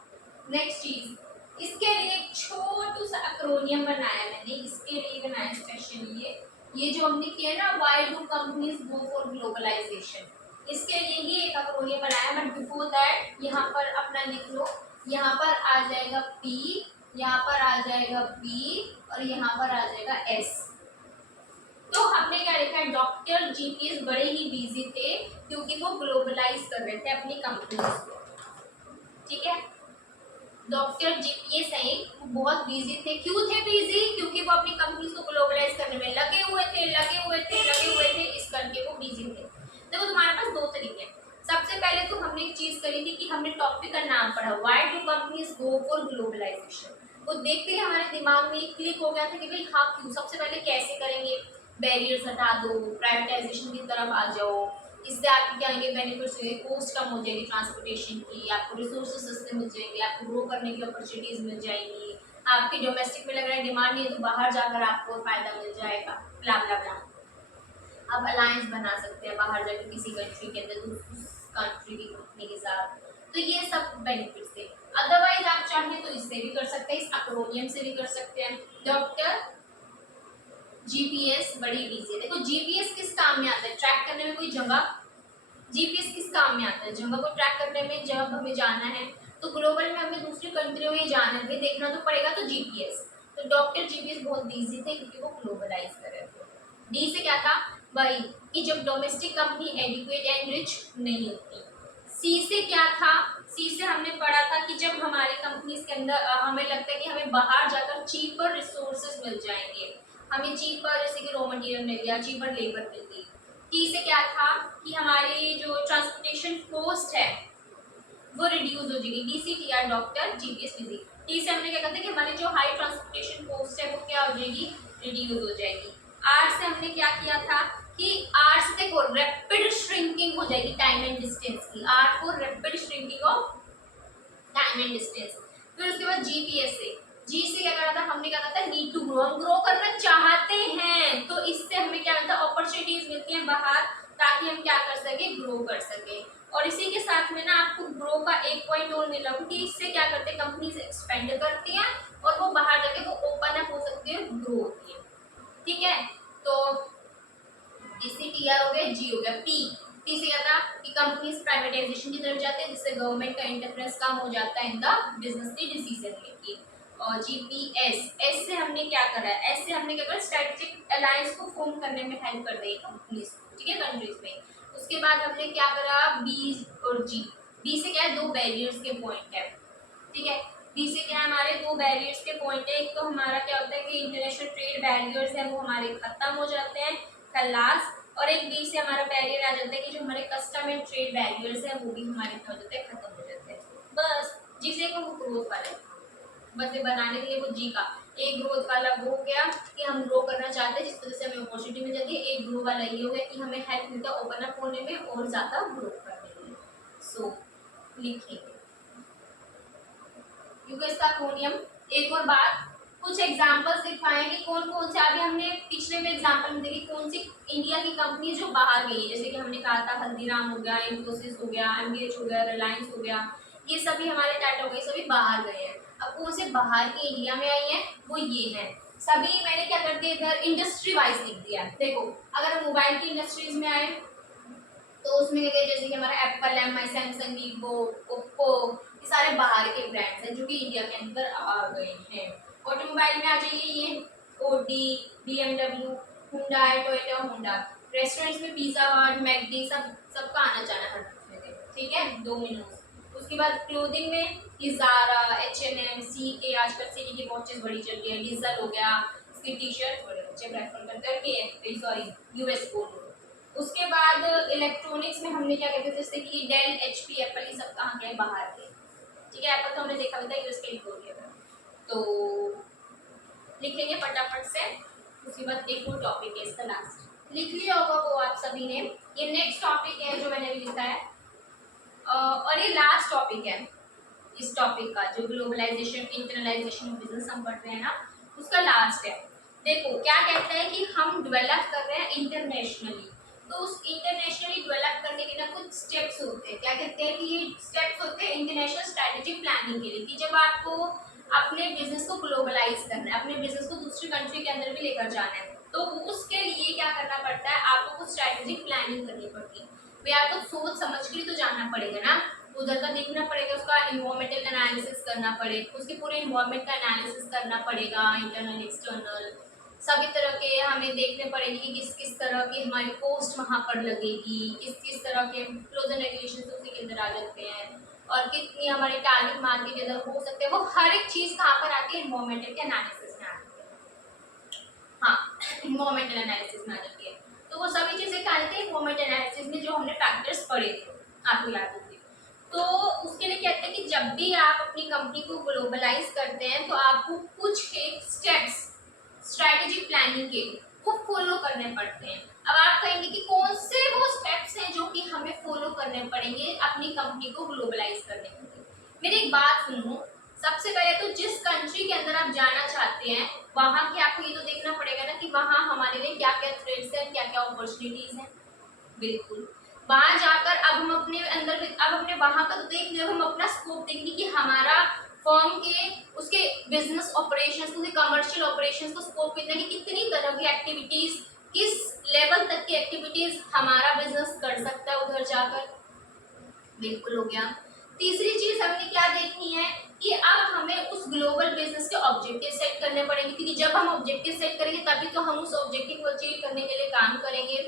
नेक्स्ट चीज, इसके लिए एक छोटू सा एक्रोनियम बनाया मैंने, इसके लिए बनाया स्पेशली ये जो हमने किया ना, why do companies go for globalization, इसके लिए ही एक एक्रोनियम बनाया। बट बिफोर दैट यहाँ पर अपना लिख लो, यहाँ पर आ जाएगा पी, यहाँ पर आ जाएगा बी और यहाँ पर आ जाएगा एस। तो हमने क्या लिखा है, डॉक्टर जीपीएस बड़े ही बिजी थे क्योंकि वो ग्लोबलाइज कर रहे थे अपनी कंपनी को, ठीक है। डॉक्टर जीपीएस है वो बहुत बिजी थे, क्यों थे बिजी, क्योंकि वो अपनी कंपनी को ग्लोबलाइज करने में लगे हुए थे, इस करके वो बिजी थे। देखो तुम्हारे पास दो तरीके हैं। सबसे पहले तो हमने एक चीज करी थी कि हमने टॉपिक का नाम पढ़ा, why do companies go for globalization, वो देखते ही हमारे दिमाग में क्लिक हो गया था कि भाई हाँ क्यों, सबसे पहले कैसे करेंगे, बैरियर्स हटा दो, प्राइवेटाइजेशन की तरफ आ जाओ, इससे आपके क्या आएंगे बेनिफिट्स होंगे, कोस्ट कम हो जाएगी ट्रांसपोर्टेशन की, आपको रिसोर्सेज सस्ते मिल जाएंगे, आपको ग्रो करने की अपॉर्चुनिटीज मिल जाएंगी, आपके डोमेस्टिक में लग रहा है डिमांड नहीं है तो बाहर जाकर आपको फायदा मिल जाएगा, ब्ला ब्ला ब्ला। आप अलायंस बना सकते हैं बाहर जाकर किसी कंट्री के अंदर उस कंट्री की कंपनी के साथ, तो ये सब बेनिफिट्स है। अदरवाइज आप चाहें तो इससे भी कर सकते हैं, इस एक्रोनियम से भी कर सकते हैं। डॉक्टर जीपीएस बड़ी इजी है। देखो जीपीएस किस काम में आता है, ट्रैक करने में कोई जगह, जीपीएस किस काम में आता है, जगह को ट्रैक करने में, जब हमें जाना है तो ग्लोबल में हमें दूसरी कंट्रियों में जाना है, देखना तो पड़ेगा, तो जीपीएस। तो डॉक्टर जीपीएस बहुत बिजी थे क्योंकि वो ग्लोबलाइज कर रहे थे। डी से क्या था, वही कि जब domestic company adequate and rich नहीं होती। सी से क्या था, सी से हमने पढ़ा था कि जब हमारी कंपनीज के अंदर हमें लगता है कि हमें बाहर जाकर चीपर रिसोर्सेज मिल जाएंगे, हमें चीपर जैसे कि रॉ मटेरियल मिल गया, चीपर लेबर मिल गई। टी से क्या था कि हमारी जो ट्रांसपोर्टेशन कॉस्ट है वो रिड्यूस हो जाएगी, डीसीटीआर डॉक्टर जीपीएस बिजी। टी से हमने क्या कहते हैं कि हमारी जो हाई ट्रांसपोर्टेशन कॉस्ट है वो क्या हो जाएगी, रिड्यूस हो जाएगी। आर से हमने क्या किया था कि आर से देखो रैपिड श्रिंकिंग हो जाएगी टाइम एंड डिस्टेंस की, are for rapid shrinking of time and distance. फिर उसके बाद जीपीएस से, जी से क्या करा था, हमने क्या कहा था नीड टू ग्रो, हम ग्रो करना चाहते हैं तो इससे हमें क्या मिलता है, अपॉर्चुनिटीज मिलती हैं बाहर, ताकि हम क्या कर सके, ग्रो कर सके। और इसी के साथ में ना आपको ग्रो का एक पॉइंट और मिला कि इससे क्या करते हैं, कंपनीज एक्सपेंड करती हैं और वो बाहर जाके वो ओपन अप हो सकती है, ग्रो होती है, ठीक है। तो इसी टीआर हो गया, जी हो गया। पी से क्या था कि कंपनीज प्राइवेटाइजेशन की तरफ जाते हैं जिससे गवर्नमेंट का इंटरफेरेंस कम हो जाता है इन द बिजनेस की डिसीजन मेकिंग। और जीपीएस, एस से हमने क्या करा है, एस से हमने क्या करा, स्ट्रेटेजिक अलायंस को फॉर्म करने में हेल्प कर रही है कंपनीज, ठीक है, कंट्रीज में। उसके बाद हमने क्या करा, बी और जी। बी से क्या है, दो बैरियर्स के पॉइंट है, ठीक है। बी से क्या है, हमारे दो बैरियर्स के पॉइंट है। एक तो हमारा क्या होता है कि इंटरनेशनल ट्रेड बैरियर्स है वो हमारे खत्म हो जाते हैं खलास, और एक बी से हमारा बैरियर आ जाता है कि जो हमारे कस्टम एंड ट्रेड बैरियर्स है वो भी हमारे क्या हो जाते हैं, खत्म हो जाते हैं। बस जिसे को ग्रोथ वाला है, बस ये बनाने के लिए वो जी का एक ग्रोथ वाला वो हो गया कि हम ग्रो करना चाहते हैं जिस तरह से हमें अपॉर्चुनिटी मिल जाती है। एक ग्रो वाला ये हो गया कि हमें हेल्प मिलता है ओपन अप होने में और ज्यादा ग्रो करने में। सो लिखेंगे क्योंकि इसका अक्रोनियम। एक और बात, कुछ एग्जांपल्स दिखाएं कि कौन कौन से, अभी हमने पिछले में एग्जांपल में देखी कौन सी इंडिया की कंपनी जो बाहर गई है, जैसे कि हमने कहा था हल्दीराम हो गया, इन्फोसिस हो गया, एमबीएच हो गया, रिलायंस हो गया, ये सभी हमारे टाटा हो गए, सभी बाहर गए हैं। अब कौन से बाहर के इंडिया में आई है, वो ये है सभी। मैंने क्या कर दिया इधर इंडस्ट्री वाइज लिख दिया। देखो अगर हम मोबाइल की इंडस्ट्रीज में आए तो उसमें क्या जैसे कि हमारा Apple, MI, Samsung, Vivo, Oppo, ये सारे बाहर के ब्रांड्स हैं जो कि इंडिया के अंदर आ गए हैं। ऑटोमोबाइल में आ जाइए, ये Audi, BMW, Hyundai, Toyota, Honda. Restaurants में पिज्जा हट, मैकडी, सबका आना जाना हर जगह, ठीक है, डोमिनोज। उसके बाद क्लोथिंग में ये ज़ारा, एच&एम, सीके, आजकल सीके की वॉचेस बड़ी चल रही है, डीजल हो गया, इसकी टी शर्ट बड़े बच्चे प्रेफर करते हैं, सॉरी यूएस कोड। उसके बाद इलेक्ट्रॉनिक्स में हमने क्या कहते हैं, जैसे कि डेल, एचपी, एप्पल, ये सब कहाँ के बाहर के, ठीक है। एप्पल तो हमने देखा था यूएस के इंपोर्ट किया था। तो लिखेंगे फटाफट से। उसके बाद एक और टॉपिक है इसका लास्ट, लिख लिया होगा वो आप सभी ने। ये नेक्स्ट टॉपिक है जो मैंने भी लिखा है, और ये लास्ट टॉपिक है इस टॉपिक का, जो ग्लोबलाइजेशन इंटरनलाइजेशन ऑफ बिजनेस हम पढ़ रहे हैं ना, उसका लास्ट है। देखो क्या कहता है कि हम डेवलप कर रहे हैं इंटरनेशनली, तो उस इंटरनेशनली डेवलप करने के ना कुछ स्टेप्स होते हैं। क्या कहते हैं कि ये स्टेप्स होते हैं इंटरनेशनल स्ट्रेटेजिक प्लानिंग के लिए, कि जब आपको अपने बिजनेस को ग्लोबलाइज करना है, अपने बिजनेस को दूसरी कंट्री के अंदर भी लेकर जाना है, तो उसके लिए क्या करना पड़ता है, आपको कुछ स्ट्रेटेजिक प्लानिंग करनी पड़ती है। या तो सोच समझ के तो जाना पड़ेगा ना, उधर का देखना पड़ेगा, उसका इन्वायरमेंटल एनालिसिस करना पड़ेगा, उसके पूरे इन्वायरमेंट का एनालिसिस करना पड़ेगा, इंटरनल एक्सटर्नल सभी तरह के हमें देखने पड़ेगी कि किस किस तरह की हमारी पोस्ट वहाँ पर लगेगी, किस किस तरह के क्लोज एंड रेगुलेशन उसी के अंदर आ जाते हैं, और कितनी हमारे टारगेट मार्केट के अंदर हो सकते हैं, वो हर एक चीज़ कहाँ पर आती है, इन्वायरमेंटल के एनालिसिस में आती है। हाँ, इन्वायरमेंटल एनालिसिस में आ जाती है। तो वो सभी चीज़ें क्या आती है इन्वायरमेंटल एनालिसिस में, जो हमने फैक्टर्स पढ़े थे, आपको याद होंगे। तो उसके लिए कहते हैं कि जब भी आप अपनी कंपनी को ग्लोबलाइज करते हैं तो आपको कुछ एक स्टेप्स स्ट्रैटेजिक प्लानिंग के वो फॉलो करने पड़ते हैं। अब आप कहेंगे कि कौन से वो स्टेप्स हैं जो कि हमें फॉलो करने पड़ेंगे अपनी कंपनी को ग्लोबलाइज करने के लिए। मेरी एक बात सुनो, सबसे पहले तो जिस कंट्री के अंदर आप जाना चाहते हैं वहाँ के आपको ये तो देखना पड़ेगा ना कि वहाँ हमारे लिए क्या क्या थ्रेड्स हैं, क्या क्या अपॉर्चुनिटीज हैं। बिल्कुल, वहां जाकर अब हम अपने अंदर अब अपने वहां का तो देख लिया, हम अपना स्कोप देखेंगे कि हमारा फर्म के उसके बिजनेस ऑपरेशंस, उसके कमर्शियल ऑपरेशंस को स्कोप कितना, कि कितनी तरह की एक्टिविटीज, किस लेवल तक की एक्टिविटीज हमारा बिजनेस कर सकता है उधर जाकर। बिल्कुल हो गया। तीसरी चीज हमने क्या देखनी है कि अब हमें उस ग्लोबल बिजनेस के ऑब्जेक्टिव सेट करने पड़ेंगे, क्योंकि जब हम ऑब्जेक्टिव सेट करेंगे तभी तो हम उस ऑब्जेक्टिव को अचीव करने के लिए काम करेंगे।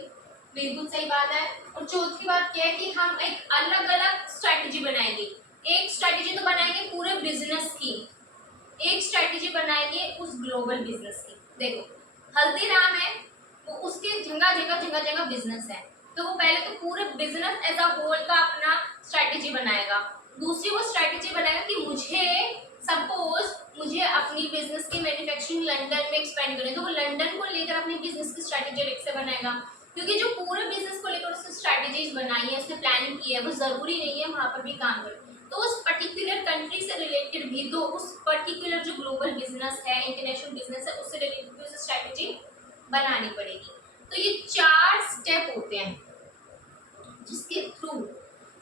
बिल्कुल सही बात है। और चौथी बात क्या है कि हम एक अलग अलग स्ट्रैटेजी बनाएंगे। एक स्ट्रैटेजी तो बनाएंगे पूरे बिजनेस की, एक स्ट्रैटेजी बनाएंगे उस ग्लोबल बिजनेस की। देखो हल्दीराम है, वो उसके जगह जगह बिजनेस है, तो वो पहले तो पूरे बिजनेस एज अ होल का अपना स्ट्रैटेजी बनाएगा। दूसरी वो स्ट्रैटेजी बनाएगा कि मुझे अपनी बिजनेस की मैन्युफैक्चरिंग लंदन में एक्सपेंड करनी है, तो वो लंदन को लेकर अपनी बिजनेस की स्ट्रैटेजी अलग से बनाएगा, क्योंकि जो पूरे बिजनेस को लेकर उसने स्ट्रैटेजीज बनाई है, उसने प्लानिंग की है, वो जरूरी नहीं है वहां पर भी काम करे, तो उस पर्टिकुलर कंट्री से रिलेटेड भी, तो उस पर्टिकुलर जो ग्लोबल बिजनेस है, इंटरनेशनल बिजनेस है, उससे रिलेटेड भी उसे स्ट्रैटेजी बनानी पड़ेगी। तो ये 4 स्टेप होते हैं जिसके थ्रू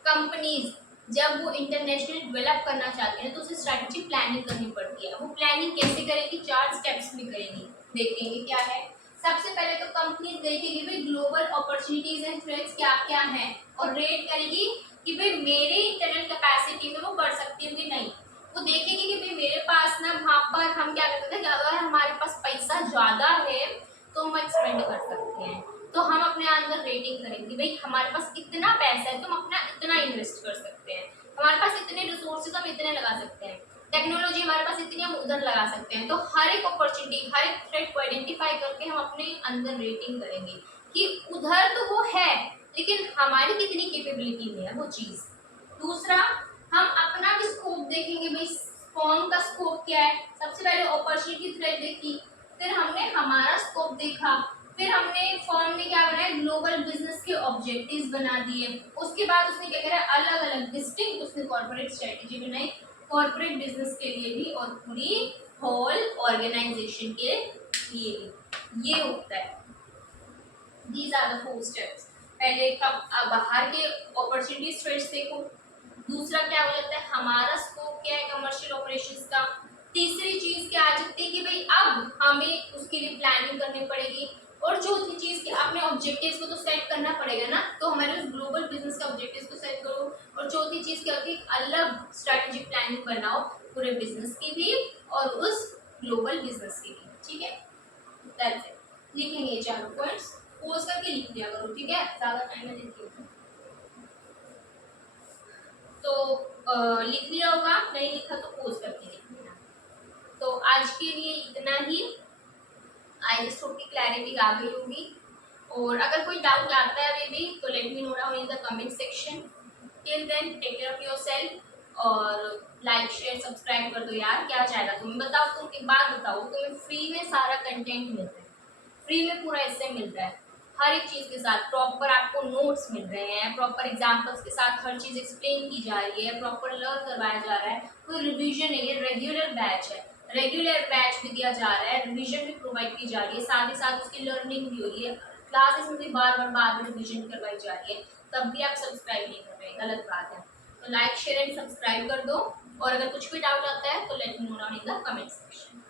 कंपनीज जब वो इंटरनेशनल डेवलप करना चाहते हैं तो उसे स्ट्रैटेजिक प्लानिंग करनी पड़ती है। वो प्लानिंग कैसे करेगी, 4 स्टेप्स में करेगी, देखेंगे क्या है। सबसे पहले तो कंपनीज देखेगी भाई ग्लोबल अपॉर्चुनिटीज एंड थ्रेट्स क्या क्या हैं, और रेट करेगी कि भाई मेरे इंटरनल कैपेसिटी में वो कर सकती है कि नहीं। वो देखेगी कि भाई मेरे पास ना वहाँ पर हम क्या करते थे कि अगर हमारे पास पैसा ज़्यादा है तो हम एक्सपेंड कर सकते हैं, तो हम अपने अंदर रेटिंग करेंगे भाई हमारे पास इतना पैसा है, तुम अपना इतना इन्वेस्ट कर सकते हैं, हमारे पास इतने रिसोर्सेज हम इतने लगा सकते हैं। टेक्नोलॉजी हमारे पास इतनी, हम उधर लगा सकते हैं। तो हर एक अपॉर्चुनिटी, हर एक थ्रेट को आइडेंटिफाई करके हम अपने अंदर रेटिंग करेंगे कि उधर तो वो है लेकिन हमारी कितनी कैपेबिलिटी में है वो चीज़। दूसरा, हम अपना भी स्कोप देखेंगे, भाई फॉर्म का स्कोप क्या है। सबसे पहले अपॉर्चुनिटी थ्रेट देखी, फिर हमने हमारा स्कोप देखा, फिर हमने फॉर्म ने क्या बनाया, ग्लोबल बिजनेस के ऑब्जेक्टिव्स बना दिए। उसके बाद उसने क्या करा, अलग अलग डिस्टिंक्ट उसने कॉर्पोरेट स्ट्रेटेजी बनाई, कॉर्पोरेट बिजनेस के लिए भी और पूरी होल ऑर्गेनाइजेशन के लिए भी। ये होता है, दीज आर द 4 स्टेप्स। पहले बाहर के अपॉर्चुनिटी थ्रेट्स देखो, दूसरा क्या हो जाता है, हमारा स्कोप क्या है कमर्शियल ऑपरेशंस का। तीसरी चीज क्या आ जाती है कि भाई अब हमें उसके लिए प्लानिंग करनी पड़ेगी। और चौथी चीज कि अपने ऑब्जेक्टिव्स को तो सेट करना पड़ेगा ना, तो हमारे उस ग्लोबल बिजनेस के ऑब्जेक्टिव्स को सेट करो। और चौथी चीज क्या होती है, अलग स्ट्रेटेजिक प्लानिंग बनाओ पूरे बिजनेस की भी और उस ग्लोबल बिजनेस की भी। ठीक है, दैट्स इट। लिखेंगे ये चारों पॉइंट्स, पोज करके लिख दिया करो, ठीक है, ज्यादा टाइम में देखिए। तो लिख लिया होगा, नहीं लिखा तो पोज करके लिख लेना। तो आज के लिए इतना ही। आई जस्ट होप की क्लैरिटी आ गई होगी। और अगर कोई डाउट आता है अभी भी तो let me know down in the comment section. Till then take care of yourself और लाइक शेयर सब्सक्राइब कर दो यार, क्या चाहेगा तुम्हें, बताओ तुम, एक बात बताओ, तुम्हें फ्री में सारा कंटेंट मिलता है, फ्री में पूरा इससे मिल रहा है, हर एक चीज़ के साथ प्रॉपर आपको नोट्स मिल रहे हैं, प्रॉपर एग्जाम्पल्स के साथ हर चीज़ एक्सप्लेन की जा रही है, प्रॉपर लर्न करवाया जा रहा है, कोई रिवीजन नहीं है, रेगुलर बैच है, रेगुलर बैच भी दिया जा रहा है, रिवीजन भी प्रोवाइड की जा रही है, साथ ही साथ उसकी लर्निंग भी हो रही है, क्लासेस में भी बार बार बाद में रिवीजन करवाई जा रही है, तब भी आप सब्सक्राइब नहीं कर रहे हैं, गलत बात है। तो लाइक शेयर एंड सब्सक्राइब कर दो। और अगर कुछ भी डाउट आता है तो let me know down in the comment section.